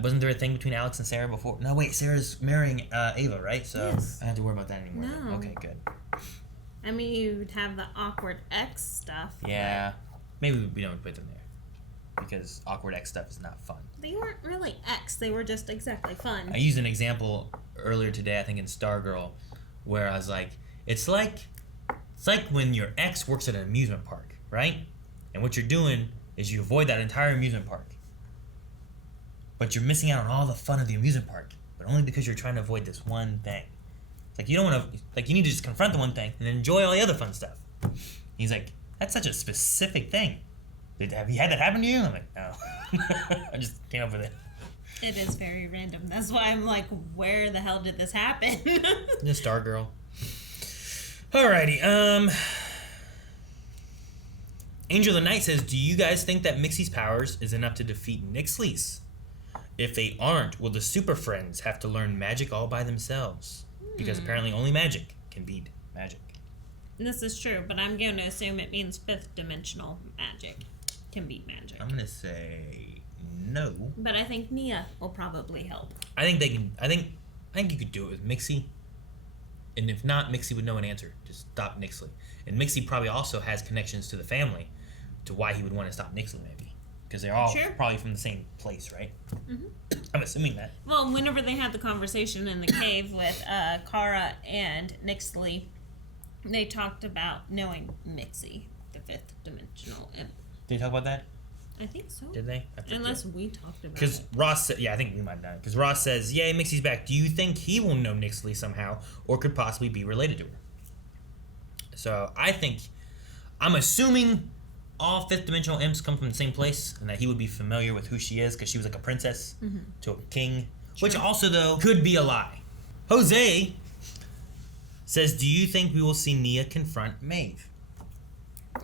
wasn't there a thing between Alex and Sarah before? No, wait, Sarah's marrying Ava, right? So yes. I don't have to worry about that anymore. No. Okay, good. I mean, you'd have the awkward ex stuff. Yeah. Maybe we don't put them there. Because awkward ex stuff is not fun. They weren't really ex. They were just exactly fun. I used an example earlier today, I think in Stargirl, where I was like, it's like when your ex works at an amusement park, right? And what you're doing is you avoid that entire amusement park. But you're missing out on all the fun of the amusement park. But only because you're trying to avoid this one thing. It's like you don't want to, like you need to just confront the one thing and enjoy all the other fun stuff. He's like, that's such a specific thing. Have you had that happen to you? I'm like, no. I just came up with it. It is very random. That's why I'm like, where the hell did this happen? Just Stargirl. Alrighty. Angel of the Night says, do you guys think that Mixie's powers is enough to defeat Nixley's? If they aren't, will the Super Friends have to learn magic all by themselves? Because apparently only magic can beat magic. This is true, but I'm going to assume it means fifth dimensional magic can beat magic. I'm gonna say no. But I think Nia will probably help. I think they can. I think you could do it with Mixie. And if not, Mixie would know an answer to stop Nixley. And Mixie probably also has connections to the family, to why he would want to stop Nixley, maybe, because they're all probably from the same place, right? Mm-hmm. I'm assuming that. Well, whenever they had the conversation in the cave with Kara and Nixley, they talked about knowing Mixie, the fifth dimensional imp. Did they talk about that? I think so. Did they? Unless we talked about it. Because Ross said, I think we might have done it. Because Ross says, yay, Mixie's back. Do you think he will know Nixley somehow, or could possibly be related to her? So I'm assuming all fifth dimensional imps come from the same place, and that he would be familiar with who she is, because she was like a princess to a king. True. Which also, though, could be a lie. Jose says, do you think we will see Nia confront Maeve?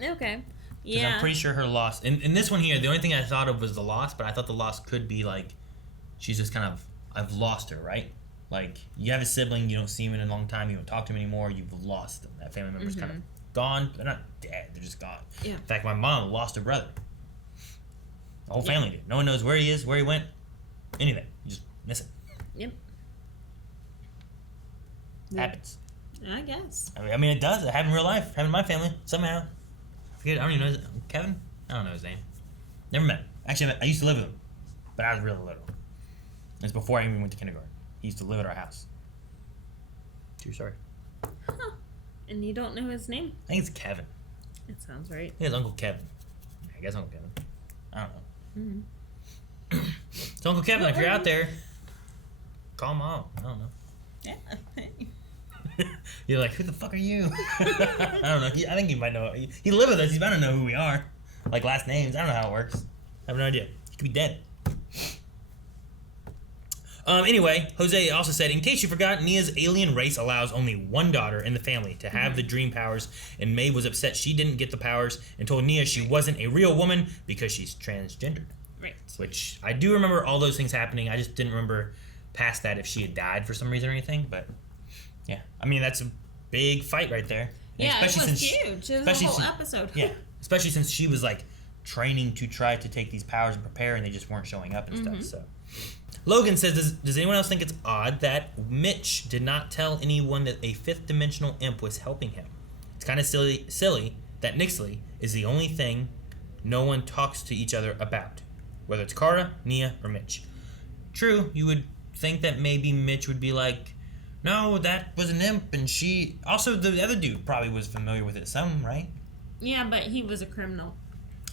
Okay. Because I'm pretty sure her loss... In this one here, the only thing I thought of was the loss, but I thought the loss could be, like, she's just kind of... I've lost her, right? Like, you have a sibling, you don't see him in a long time, you don't talk to him anymore, you've lost them. That family member's kind of gone. They're not dead, they're just gone. Yeah. In fact, my mom lost her brother. The whole family did. No one knows where he is, where he went, anything. You just miss him. Yep. Happens. I guess. I mean, it does. It happened in real life. It happened in my family, somehow. I don't even know his name. Kevin? I don't know his name. Never met him. Actually, I used to live with him, but I was really little. It was before I even went to kindergarten. He used to live at our house. True story. Huh. And you don't know his name? I think it's Kevin. It sounds right. I think it's Uncle Kevin. I guess Uncle Kevin. I don't know. Mm-hmm. So Uncle Kevin, if you're out there, call Mom. I don't know. Yeah. You're like, who the fuck are you? I don't know. I think he might know. He lived with us. He's bound to know who we are. Like last names. I don't know how it works. I have no idea. He could be dead. Anyway, Jose also said, in case you forgot, Nia's alien race allows only one daughter in the family to have the dream powers, and Maeve was upset she didn't get the powers and told Nia she wasn't a real woman because she's transgendered. Right. Which, I do remember all those things happening. I just didn't remember past that if she had died for some reason or anything, but yeah. I mean, that's a big fight right there. And yeah, it was huge. It was a whole episode. Yeah, especially since she was like training to try to take these powers and prepare, and they just weren't showing up and stuff, so... Logan says, does anyone else think it's odd that Mitch did not tell anyone that a fifth dimensional imp was helping him? It's kind of silly that Nixley is the only thing no one talks to each other about, whether it's Kara, Nia, or Mitch. True, you would think that maybe Mitch would be like, no, that was an imp, and she... Also, the other dude probably was familiar with it some, right? Yeah, but he was a criminal.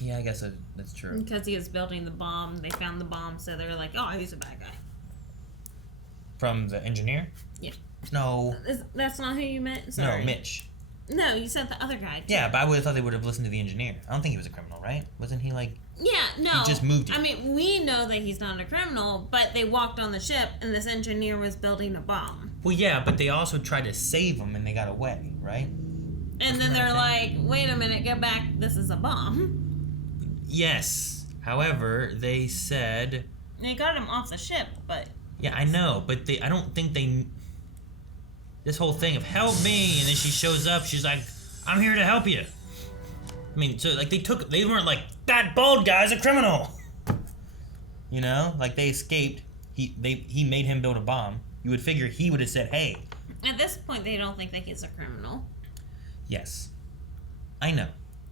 Yeah, I guess that's true. Because he was building the bomb. They found the bomb, so they were like, oh, he's a bad guy. From the engineer? Yeah. No. That's not who you meant? Sorry. No, Mitch. No, you said the other guy, too. Yeah, but I would have thought they would have listened to the engineer. I don't think he was a criminal, right? Wasn't he like... Yeah, no. He just moved it. I mean, we know that he's not a criminal, but they walked on the ship, and this engineer was building a bomb. Well, yeah, but they also tried to save him, and they got away, right? And then they're like, wait a minute, get back, this is a bomb. Yes. However, they said... They got him off the ship, but... Yeah, I know, but I don't think they... This whole thing of help me, and then she shows up, she's like, I'm here to help you. I mean, so like they weren't like, that bald guy's a criminal. You know, like they escaped. He made him build a bomb. You would figure he would have said, hey. At this point, they don't think that he's a criminal. Yes. I know.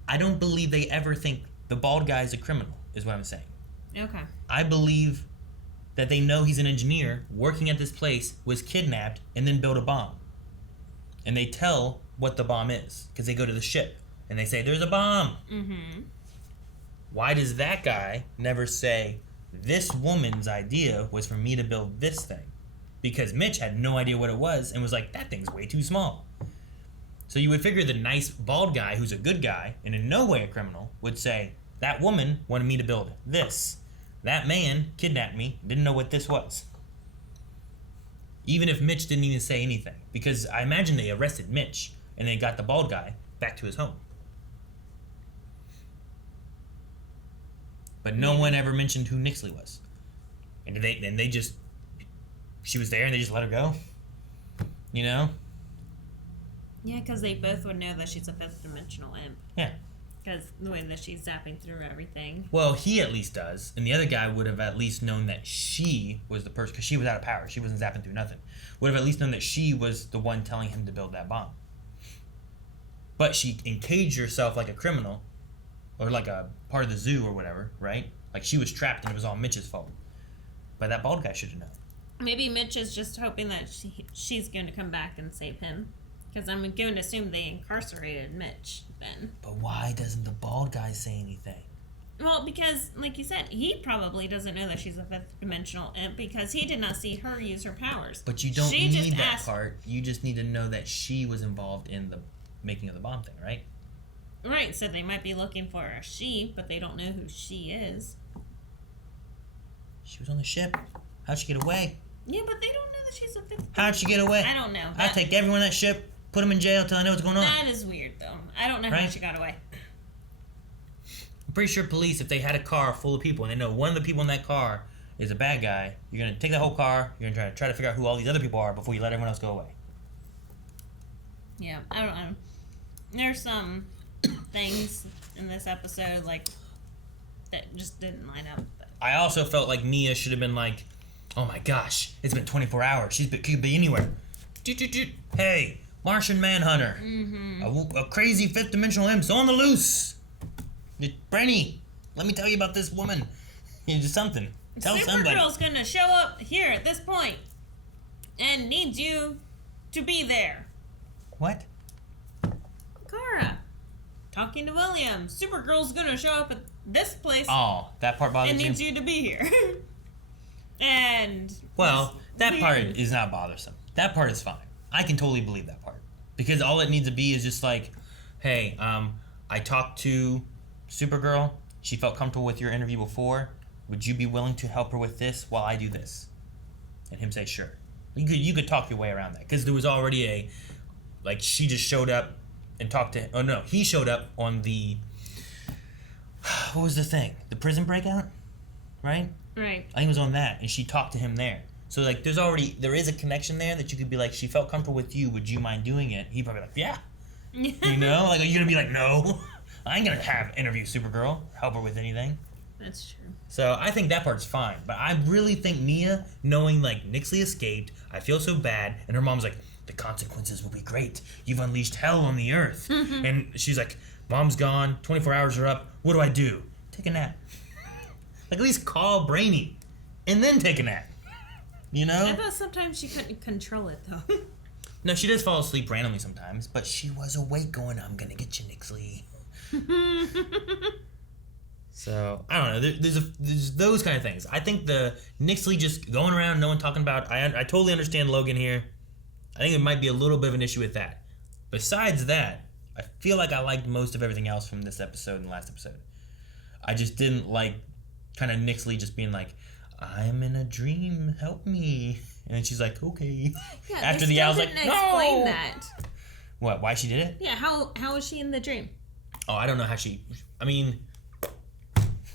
I don't believe they ever think the bald guy is a criminal, is what I'm saying. Okay. I believe that they know he's an engineer working at this place, was kidnapped, and then built a bomb. And they tell what the bomb is, because they go to the ship, and they say, there's a bomb. Mm-hmm. Why does that guy never say, this woman's idea was for me to build this thing? Because Mitch had no idea what it was, and was like, that thing's way too small. So you would figure the nice bald guy, who's a good guy, and in no way a criminal, would say, that woman wanted me to build this. That man kidnapped me, didn't know what this was. Even if Mitch didn't even say anything. Because I imagine they arrested Mitch, and they got the bald guy back to his home. But no one ever mentioned who Nixley was. And they just... She was there, and they just let her go. You know? Yeah, because they both would know that she's a fifth dimensional imp. Yeah. Because the way that she's zapping through everything. Well, he at least does. And the other guy would have at least known that she was the person, because she was out of power. She wasn't zapping through nothing. Would have at least known that she was the one telling him to build that bomb. But she encaged herself like a criminal, or like a part of the zoo or whatever, right? Like she was trapped and it was all Mitch's fault. But that bald guy should have known. Maybe Mitch is just hoping that she's going to come back and save him. Because I'm going to assume they incarcerated Mitch then. But why doesn't the bald guy say anything? Well, because, like you said, he probably doesn't know that she's a fifth dimensional imp because he did not see her use her powers. But you don't need that part. You just need to know that she was involved in the making of the bomb thing, right? Right, so they might be looking for a she, but they don't know who she is. She was on the ship. How'd she get away? Yeah, but they don't know that she's a fifth. How'd she get away? I don't know. I'd take everyone on that ship, put them in jail till I know what's going on. That is weird, though. I don't know how she got away. I'm pretty sure police, if they had a car full of people and they know one of the people in that car is a bad guy, you're going to take that whole car, you're going to try to figure out who all these other people are before you let everyone else go away. Yeah, I don't know. There's some things in this episode, like, that just didn't line up. I also felt like Mia should have been like, oh my gosh, it's been 24 hours. She could be anywhere. Hey, Martian Manhunter. Mm-hmm. A crazy fifth dimensional imp's on the loose. Brainy, let me tell you about this woman. Just something. Tell somebody. Supergirl's gonna show up here at this point and needs you to be there. What? Kara. Talking to William. Supergirl's gonna show up at this place. Oh, that part bothers you? And needs you to be here. And... Well, that part is not bothersome. That part is fine. I can totally believe that part. Because all it needs to be is just like, hey, I talked to Supergirl. She felt comfortable with your interview before. Would you be willing to help her with this while I do this? And him say, sure. You could talk your way around that. Because there was already she just showed up and talked to... Oh, no. He showed up on the... What was the thing? The prison breakout? Right? Right. I think it was on that. And she talked to him there. So, there is a connection there that you could be like, she felt comfortable with you. Would you mind doing it? He'd probably be like, yeah. You know? Are you going to be like, no? I ain't going to interview Supergirl. Help her with anything. That's true. So, I think that part's fine. But I really think Mia, knowing, Nixley escaped, I feel so bad. And her mom's like, the consequences will be great. You've unleashed hell on the earth. And she's like, Mom's gone. 24 hours are up. What do I do? Take a nap. At least call Brainy. And then take a nap. You know? I thought sometimes she couldn't control it, though. No, she does fall asleep randomly sometimes. But she was awake going, I'm going to get you, Nixley. So, I don't know. There's those kind of things. I think the Nixley just going around, no one talking about... I totally understand Logan here. I think it might be a little bit of an issue with that. Besides that, I feel like I liked most of everything else from this episode and last episode. I just didn't like kind of Nixley just being like, I'm in a dream, help me. And then she's like, okay. Yeah, After the owl's like, no! Explain that. What? Why she did it? Yeah, how was she in the dream? Oh, I don't know how she... I mean...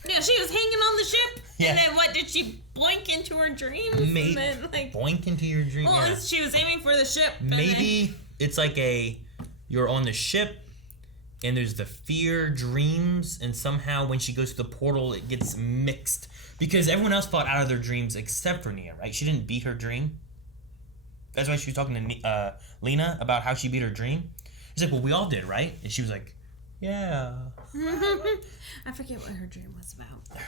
Yeah, she was hanging on the ship, and then what, did she boink into her dreams? Maybe. And then, like, boink into your dream? Well, she was aiming for the ship. Maybe it's like you're on the ship, and there's the fear dreams, and somehow when she goes to the portal, it gets mixed. Because everyone else fought out of their dreams except for Nia, right? She didn't beat her dream. That's why she was talking to Lena about how she beat her dream. He's like, well, we all did, right? And she was like, yeah. I forget what her dream was about.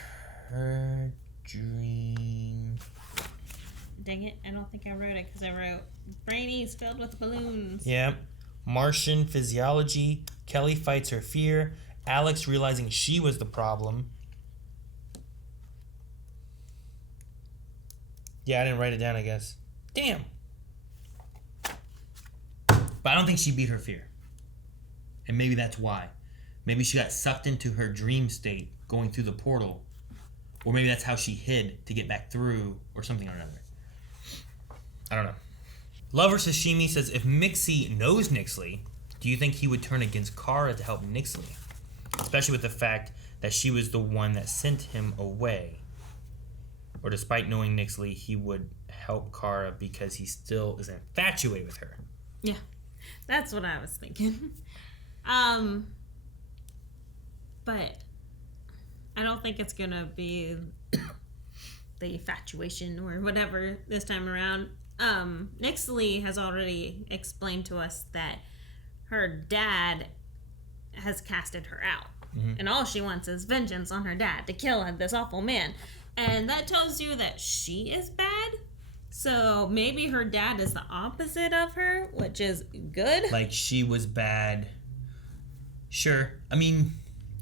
Her dream... Dang it, I don't think I wrote it because I wrote Brainy's filled with balloons. Yeah. Martian physiology. Kelly fights her fear. Alex realizing she was the problem. Yeah, I didn't write it down, I guess. Damn. But I don't think she beat her fear. And maybe that's why. Maybe she got sucked into her dream state going through the portal. Or maybe that's how she hid to get back through or something or another. I don't know. Lover Sashimi says, if Mixie knows Nixley, do you think he would turn against Kara to help Nixley? Especially with the fact that she was the one that sent him away. Or despite knowing Nixley, he would help Kara because he still is infatuated with her. Yeah, that's what I was thinking. But I don't think it's gonna be the infatuation or whatever this time around. Nixley has already explained to us that her dad has casted her out. Mm-hmm. And all she wants is vengeance on her dad to kill this awful man. And that tells you that she is bad. So maybe her dad is the opposite of her, which is good. Like she was bad. Sure. I mean...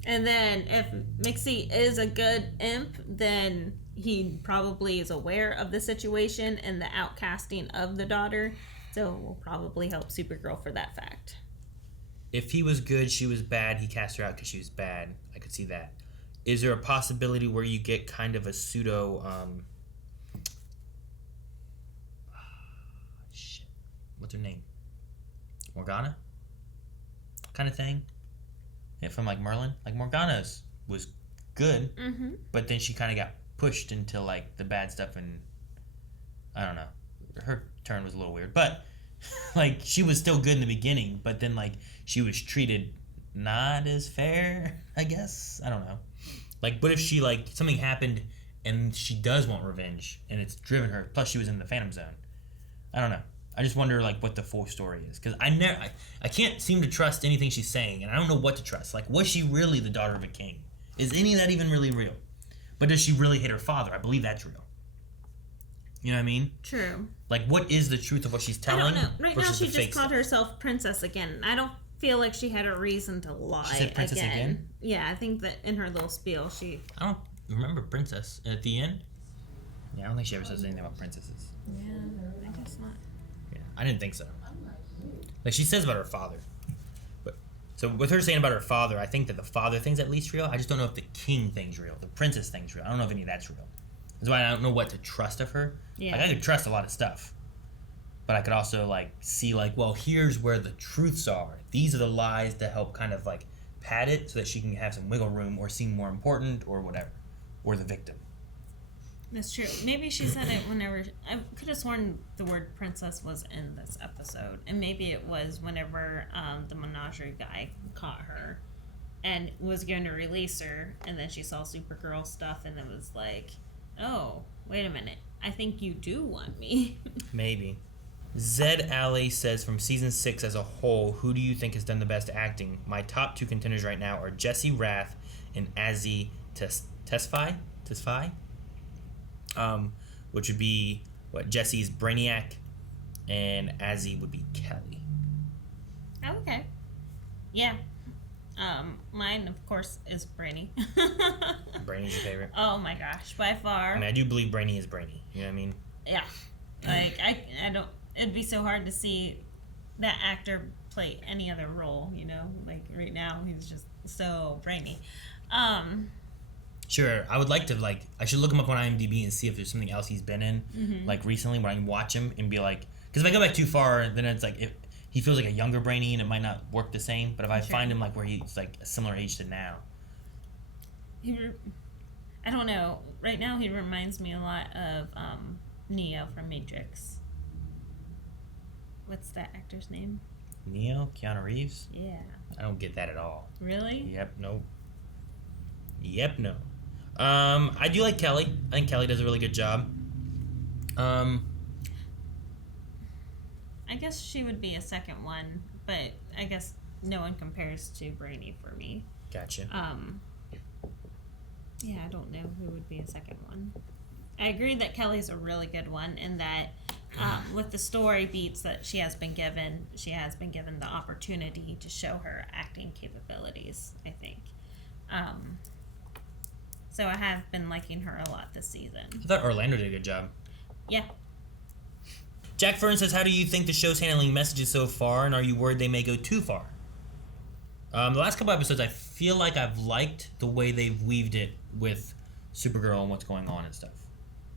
And then if Mixie is a good imp, then he probably is aware of the situation and the outcasting of the daughter. So will probably help Supergirl for that fact. If he was good, she was bad, he cast her out because she was bad. I could see that. Is there a possibility where you get kind of a pseudo... shit. What's her name? Morgana? Kind of thing? Yeah, from like Merlin. Like Morgana's was good, but then she kind of got pushed into like the bad stuff, and I don't know. Her turn was a little weird, but like she was still good in the beginning, but then like she was treated not as fair, I guess. I don't know. Like, what if she like something happened and she does want revenge and it's driven her? Plus, she was in the Phantom Zone. I don't know. I just wonder like what the full story is, because I can't seem to trust anything she's saying, and I don't know what to trust. Like, was she really the daughter of a king? Is any of that even really real? But does she really hate her father? I believe that's real. You know what I mean? True. Like, what is the truth of what she's telling? I don't know. Right now, she just called stuff? herself princess again. I don't feel like she had a reason to lie. She said princess again? Yeah, I think that in her little spiel, I don't remember princess at the end. Yeah, I don't think she ever says anything about princesses. Yeah, I guess not. I didn't think so. Like, she says about her father. But so with her saying about her father, I think that the father thing's at least real. I just don't know if the king thing's real. The princess thing's real. I don't know if any of that's real. That's why I don't know what to trust of her. Yeah. Like, I could trust a lot of stuff. But I could also, like, see, like, well, here's where the truths are. These are the lies that help kind of, like, pad it so that she can have some wiggle room or seem more important or whatever. Or the victim. That's true. Maybe she said it whenever... I could have sworn the word princess was in this episode. And maybe it was whenever the menagerie guy caught her and was going to release her. And then she saw Supergirl stuff and it was like, oh, wait a minute. I think you do want me. Maybe. Zed Alley says, from season 6 as a whole, who do you think has done the best acting? My top 2 contenders right now are Jesse Rath and Azzy Tesfaye? Which would be Jesse's Brainiac, and Azzy would be Kelly. Okay. Yeah. Mine, of course, is Brainy. Brainy's your favorite? Oh my gosh, by far. I mean, I do believe Brainy is Brainy. You know what I mean? Yeah. Like, I don't... It'd be so hard to see that actor play any other role, you know? Like, right now, he's just so brainy. Sure, I would like to, like, I should look him up on IMDb and see if there's something else he's been in, like, recently, where I can watch him and be like, because if I go back too far, then it's like, if he feels like a younger Brainy, and it might not work the same. But if I find him like where he's like a similar age to now, I don't know. Right now, he reminds me a lot of Neo from Matrix. What's that actor's name? Neo, Keanu Reeves. Yeah. I don't get that at all. Really? Yep. No. Yep. No. I do like Kelly. I think Kelly does a really good job. I guess she would be a second one, but I guess no one compares to Brainy for me. Gotcha. Yeah, I don't know who would be a second one. I agree that Kelly's a really good one, in that with the story beats that she has been given the opportunity to show her acting capabilities, I think. So I have been liking her a lot this season. I thought Orlando did a good job. Yeah. Jack Fern says, how do you think the show's handling messages so far, and are you worried they may go too far? The last couple episodes, I feel like I've liked the way they've weaved it with Supergirl and what's going on and stuff.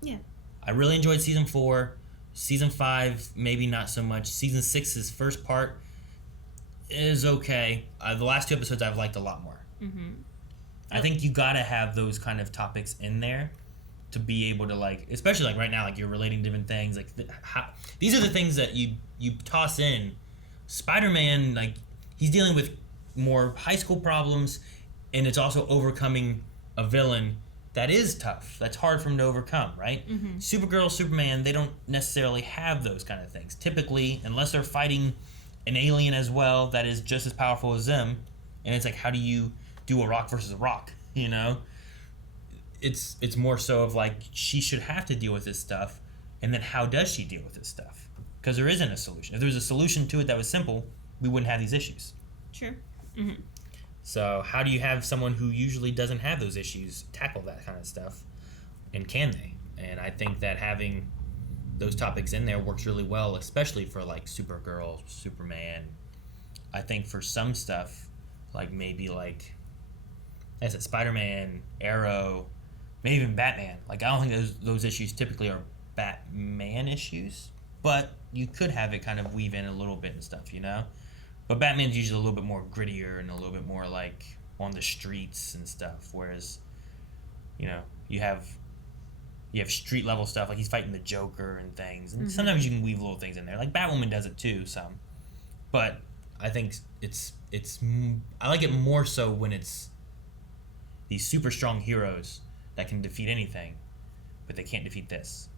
Yeah. I really enjoyed season 4. Season 5, maybe not so much. Season 6's first part is okay. The last 2 episodes I've liked a lot more. Mm-hmm. I think you gotta have those kind of topics in there to be able to, like, especially like right now, like you're relating different things. Like these are the things that you toss in. Spider-Man, like, he's dealing with more high school problems, and it's also overcoming a villain that is tough. That's hard for him to overcome, right? Mm-hmm. Supergirl, Superman, they don't necessarily have those kind of things. Typically, unless they're fighting an alien as well that is just as powerful as them, and it's like, how do you do a rock versus a rock, you know? It's more so of like, she should have to deal with this stuff, and then how does she deal with this stuff? Because there isn't a solution. If there was a solution to it that was simple, we wouldn't have these issues. Sure. Mm-hmm. So how do you have someone who usually doesn't have those issues tackle that kind of stuff? And can they? And I think that having those topics in there works really well, especially for like Supergirl, Superman. I think for some stuff, like maybe like, I said, Spider-Man, Arrow, maybe even Batman. Like, I don't think those issues typically are Batman issues, but you could have it kind of weave in a little bit and stuff, you know? But Batman's usually a little bit more grittier and a little bit more like on the streets and stuff, whereas, you know, you have street level stuff, like he's fighting the Joker and things, and sometimes you can weave little things in there. Like Batwoman does it too, some. But I think I like it more so when it's these super strong heroes that can defeat anything, but they can't defeat this.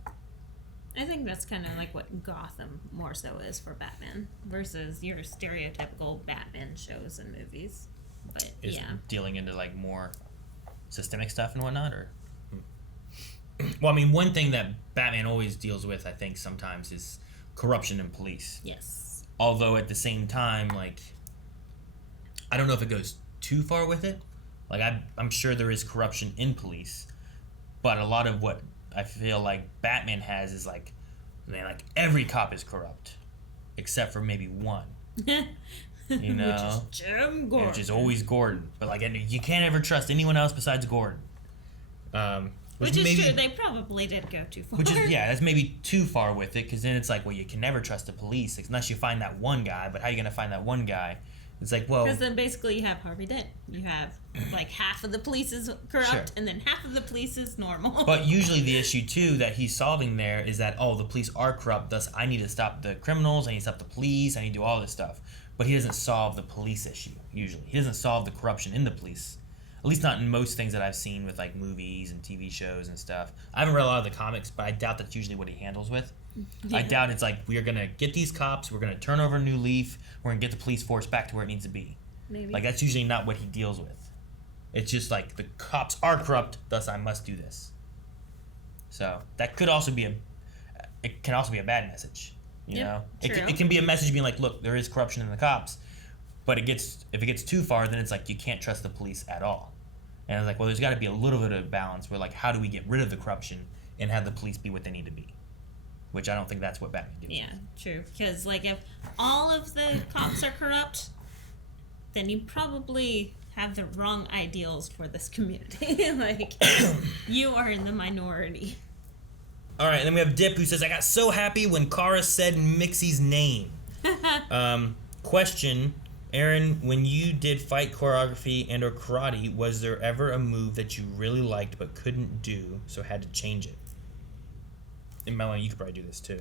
I think that's kind of like what Gotham more so is for Batman versus your stereotypical Batman shows and movies. But is dealing into like more systemic stuff and whatnot, or well, I mean, one thing that Batman always deals with, I think, sometimes is corruption in police. Yes. Although at the same time, like, I don't know if it goes too far with it. Like, I'm sure there is corruption in police, but a lot of what I feel like Batman has is like, man, like every cop is corrupt, except for maybe one. You know, which is Jim Gordon. Which is always Gordon. But like, you can't ever trust anyone else besides Gordon. Which is true. They probably did go too far. Which is, yeah, that's maybe too far with it, because then it's like, well, you can never trust the police unless you find that one guy. But how are you gonna find that one guy? It's like, well, because then basically you have Harvey Dent. You have like half of the police is corrupt, sure, and then half of the police is normal. But usually the issue too that he's solving there is that, oh, the police are corrupt, thus I need to stop the criminals, I need to stop the police, I need to do all this stuff. But he doesn't solve the police issue usually. He doesn't solve the corruption in the police. At least not in most things that I've seen with like movies and TV shows and stuff. I haven't read a lot of the comics, but I doubt that's usually what he handles with. Yeah. I doubt it's like, we are gonna get these cops, we're gonna turn over a new leaf, we're gonna get the police force back to where it needs to be. Maybe. Like, that's usually not what he deals with. It's just like, the cops are corrupt, thus I must do this. So that could also be it can also be a bad message. You know, it can be a message being like, look, there is corruption in the cops, but if it gets too far, then it's like you can't trust the police at all. And it's like, well, there's got to be a little bit of balance where, like, how do we get rid of the corruption and have the police be what they need to be? Which I don't think that's what Batman deals with. True. Because, like, if all of the cops are corrupt, then you probably have the wrong ideals for this community. Like, you are in the minority. All right, and then we have Dip, who says, I got so happy when Kara said Mixie's name. Question, Aaron, when you did fight choreography and or karate, was there ever a move that you really liked but couldn't do, so had to change it? And Melanie, you could probably do this too.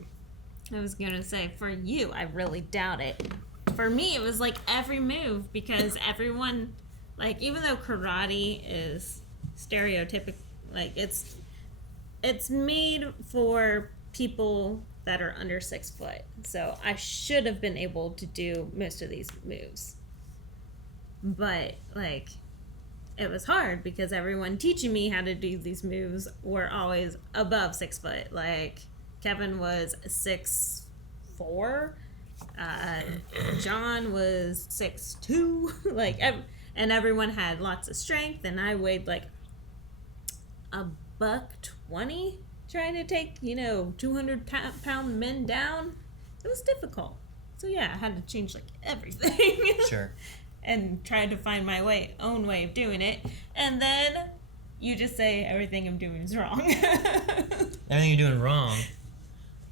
I was going to say, for you, I really doubt it. For me, it was like every move, because everyone, like, even though karate is stereotypical, like, it's made for people that are under 6 foot. So I should have been able to do most of these moves. But, like, it was hard because everyone teaching me how to do these moves were always above 6 foot. Like, Kevin was 6'4", John was 6'2", like, and everyone had lots of strength, and I weighed like $120 trying to take 200-pound men down. It was difficult. So yeah, I had to change like everything. Sure. And try to find my own way of doing it, and then you just say everything I'm doing is wrong. Everything you're doing wrong.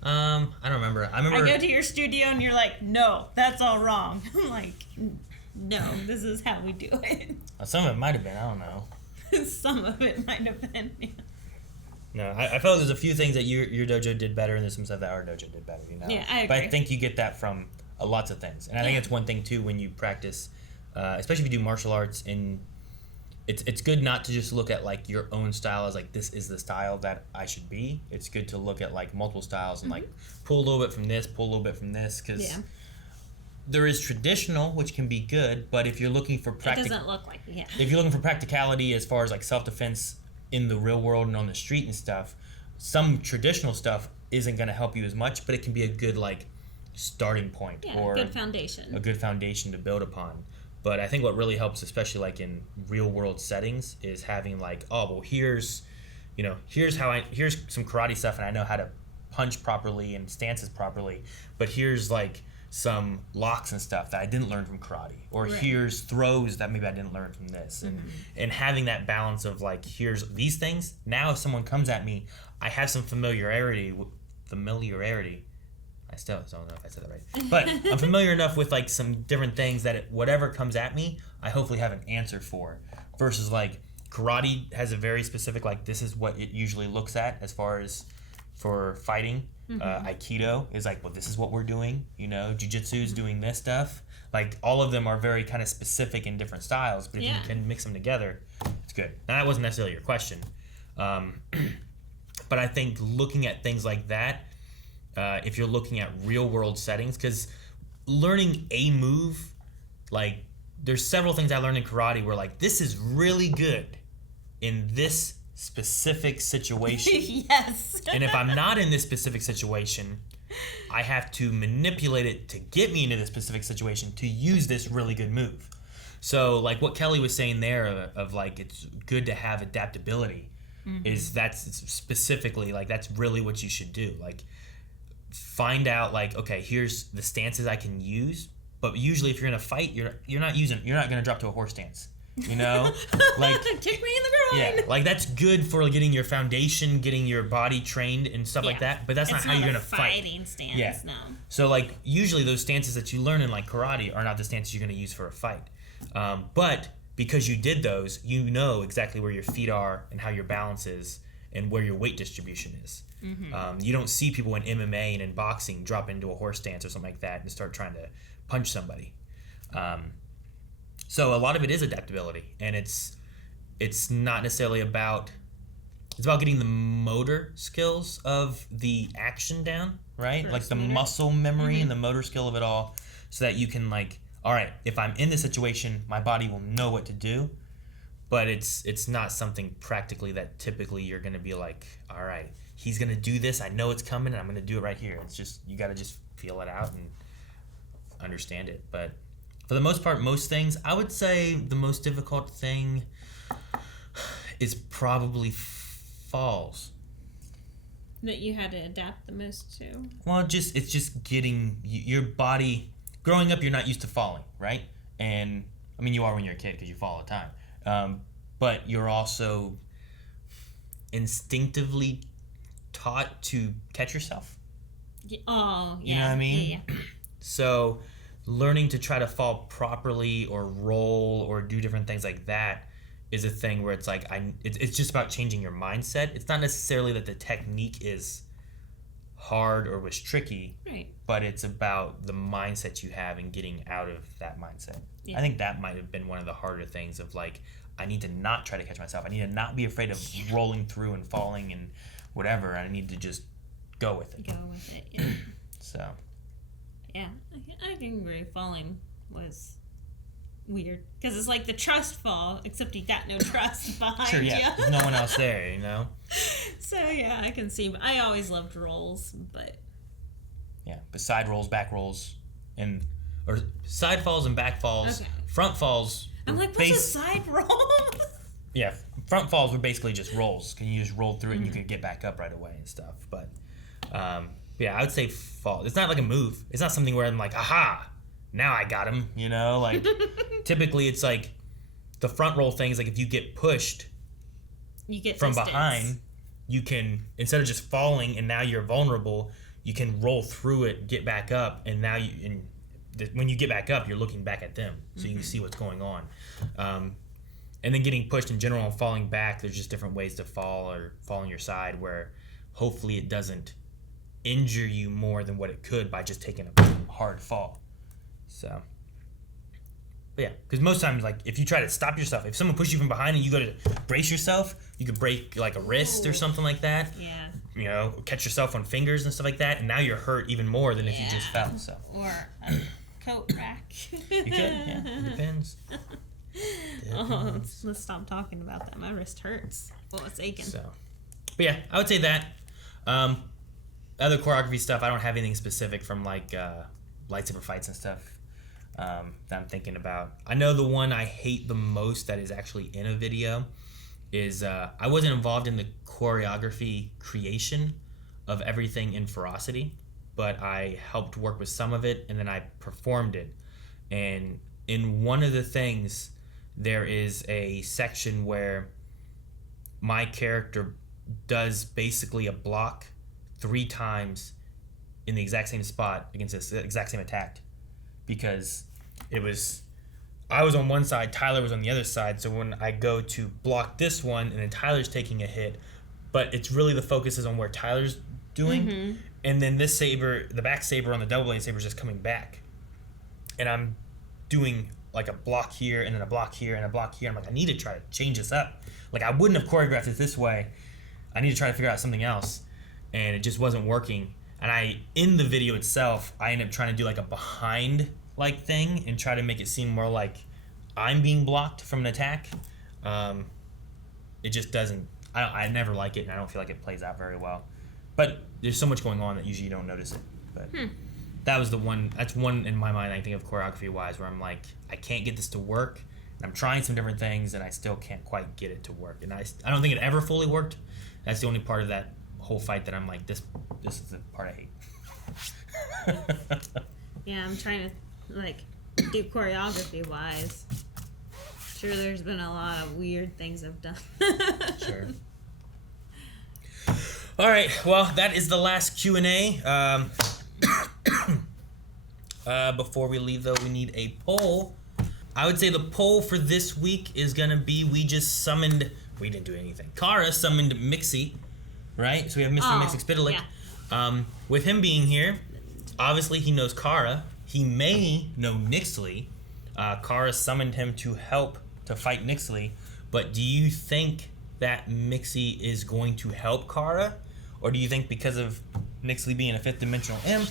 I don't remember. I go to your studio and you're like, no, that's all wrong. I'm like, no, this is how we do it. Some of it might have been. I don't know. Some of it might have been. Yeah. No, I felt there's a few things that your dojo did better, and there's some stuff that our dojo did better. Yeah, I agree. But I think you get that from lots of things, and I think it's one thing too when you practice, especially if you do martial arts. It's good not to just look at like your own style as like this is the style that I should be. It's good to look at like multiple styles and like pull a little bit from this, pull a little bit from this, because there is traditional, which can be good, but if you're looking for it doesn't look like if you're looking for practicality as far as like self-defense in the real world and on the street and stuff, some traditional stuff isn't going to help you as much, but it can be a good like starting point or a good foundation to build upon. But I think what really helps, especially like in real world settings, is having like, oh, well, here's some karate stuff and I know how to punch properly and stances properly, but here's like some locks and stuff that I didn't learn from karate, or here's throws that maybe I didn't learn from this, and having that balance of like, here's these things. Now if someone comes at me, I have some familiarity. I still don't know if I said that right, but I'm familiar enough with like some different things that whatever comes at me, I hopefully have an answer for. Versus like karate has a very specific, like, this is what it usually looks at as far as for fighting. Aikido is like, well, this is what we're doing. Jiu-jitsu is doing this stuff. Like, all of them are very kind of specific in different styles, but if you can mix them together, it's good. Now, that wasn't necessarily your question, but I think looking at things like that, if you're looking at real world settings, because learning a move, like, there's several things I learned in karate where like, this is really good in this specific situation. Yes. And if I'm not in this specific situation, I have to manipulate it to get me into this specific situation to use this really good move. So like what Kelly was saying there of like, it's good to have adaptability, is that's specifically like, that's really what you should do. Like, find out like, okay, here's the stances I can use, but usually if you're in a fight, you're not going to drop to a horse stance, like kick me in the groin. Yeah, like that's good for getting your foundation, getting your body trained and stuff like that, but that's not how you're going to fight. Fighting stance, no. So like usually those stances that you learn in like karate are not the stances you're going to use for a fight, but because you did those, you know exactly where your feet are and how your balance is and where your weight distribution is. You don't see people in MMA and in boxing drop into a horse stance or something like that and start trying to punch somebody. So a lot of it is adaptability, and it's not necessarily about, it's about getting the motor skills of the action down, right? Like the muscle memory and the motor skill of it all, so that you can like, all right, if I'm in this situation, my body will know what to do. But it's not something practically that typically you're going to be like, all right, he's going to do this. I know it's coming, and I'm going to do it right here. It's just, you got to just feel it out and understand it. But for the most part, most things, I would say the most difficult thing is probably falls. That you had to adapt the most to? Well, it's just getting your body, growing up, you're not used to falling, right? And, I mean, you are when you're a kid because you fall all the time. But you're also instinctively taught to catch yourself. Oh, yeah. You know what I mean? Yeah. So learning to try to fall properly or roll or do different things like that is a thing where it's like it's just about changing your mindset. It's not necessarily that the technique is hard or was tricky, right? But it's about the mindset you have and getting out of that mindset. Yeah. I think that might have been one of the harder things of like, I need to not try to catch myself. I need to not be afraid of rolling through and falling and whatever. I need to just go with it. Yeah. So. Yeah, I can agree. Falling was weird because it's like the trust fall, except you got no trust behind sure, yeah. you. There's no one else there, you know. So yeah, I can see. I always loved rolls, but yeah, but side rolls, back rolls, or side falls and back falls. Okay. Front falls. I'm like, what's a side roll? Yeah, front falls were basically just rolls. Can you just roll through it and you could get back up right away and stuff. But yeah, I would say fall. It's not like a move. It's not something where I'm like, aha, now I got him. You know, like typically it's like the front roll thing is like if you get pushed, you get from distance. Behind, you can, instead of just falling and now you're vulnerable, you can roll through it, get back up, and now when you get back up, you're looking back at them, so you can see what's going on. And then getting pushed in general and falling back, there's just different ways to fall or fall on your side where hopefully it doesn't injure you more than what it could by just taking a hard fall. So, but yeah, because most times, like, if you try to stop yourself, if someone pushes you from behind and you go to brace yourself, you could break, like, a wrist or something like that. Yeah. You know, catch yourself on fingers and stuff like that, and now you're hurt even more than if you just fell, so. Or a coat rack. You could, yeah, it depends. Oh, let's stop talking about that. My wrist hurts. Well, it's aching. So, but yeah, I would say that. Other choreography stuff, I don't have anything specific from, like, lightsaber fights and stuff that I'm thinking about. I know the one I hate the most that is actually in a video is I wasn't involved in the choreography creation of everything in Ferocity, but I helped work with some of it, and then I performed it. And in one of the things, there is a section where my character does basically a block 3 times in the exact same spot against the exact same attack, because I was on one side, Tyler was on the other side, so when I go to block this one and then Tyler's taking a hit, but it's really the focus is on where Tyler's doing, and then this saber, the back saber on the double blade saber is just coming back, and I'm doing like a block here and then a block here and a block here. I'm like, I need to try to change this up. Like, I wouldn't have choreographed it this way. I need to try to figure out something else, and it just wasn't working. And in the video itself, I ended up trying to do like a behind like thing and try to make it seem more like I'm being blocked from an attack. It just doesn't, I never like it, and I don't feel like it plays out very well. But there's so much going on that usually you don't notice it. But that was that's one in my mind I think of choreography wise where I'm like, I can't get this to work. And I'm trying some different things and I still can't quite get it to work. And I don't think it ever fully worked. That's the only part of that whole fight that I'm like, this is the part I hate. Yeah, I'm trying to like do choreography wise. Sure, there's been a lot of weird things I've done. Sure. All right, well, that is the last Q&A. Before we leave, though, we need a poll. I would say the poll for this week is going to be, we didn't do anything. Kara summoned Mixie, right? So we have Mr. Mixie Spitalik. Yeah. With him being here, obviously he knows Kara. He may know Nixley. Kara summoned him to help to fight Nixley. But do you think that Mixie is going to help Kara? Or do you think because of Nixley being a 5th dimensional imp,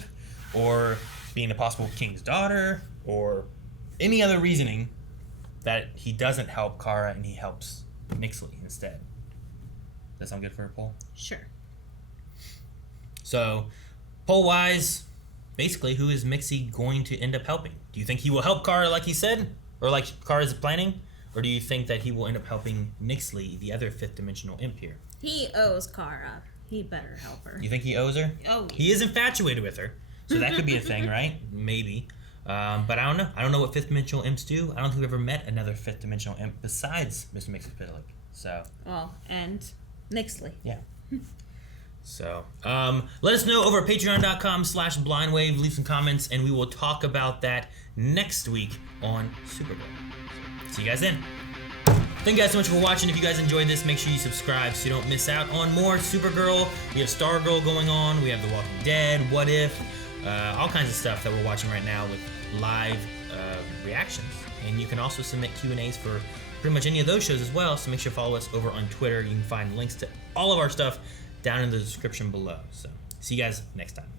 or being a possible king's daughter, or any other reasoning, that he doesn't help Kara and he helps Nixley instead? Does that sound good for a poll? Sure. So, poll-wise, basically, who is Mixie going to end up helping? Do you think he will help Kara like he said? Or like Kara's planning? Or do you think that he will end up helping Nixley, the other 5th dimensional imp here? He owes Kara. He better help her. You think he owes her? Oh, yeah. He is infatuated with her. So that could be a thing, right? Maybe. But I don't know. I don't know what 5th dimensional imps do. I don't think we've ever met another 5th dimensional imp besides Mr. Mixie Spitalik. So. Well, and Nixley. Yeah. So, let us know over at patreon.com/blindwave. Leave some comments, and we will talk about that next week on Supergirl. See you guys then. Thank you guys so much for watching. If you guys enjoyed this, make sure you subscribe so you don't miss out on more Supergirl. We have Stargirl going on. We have The Walking Dead, What If, all kinds of stuff that we're watching right now with live reactions. And you can also submit Q&As for pretty much any of those shows as well, so make sure to follow us over on Twitter. You can find links to all of our stuff down in the description below. So, see you guys next time.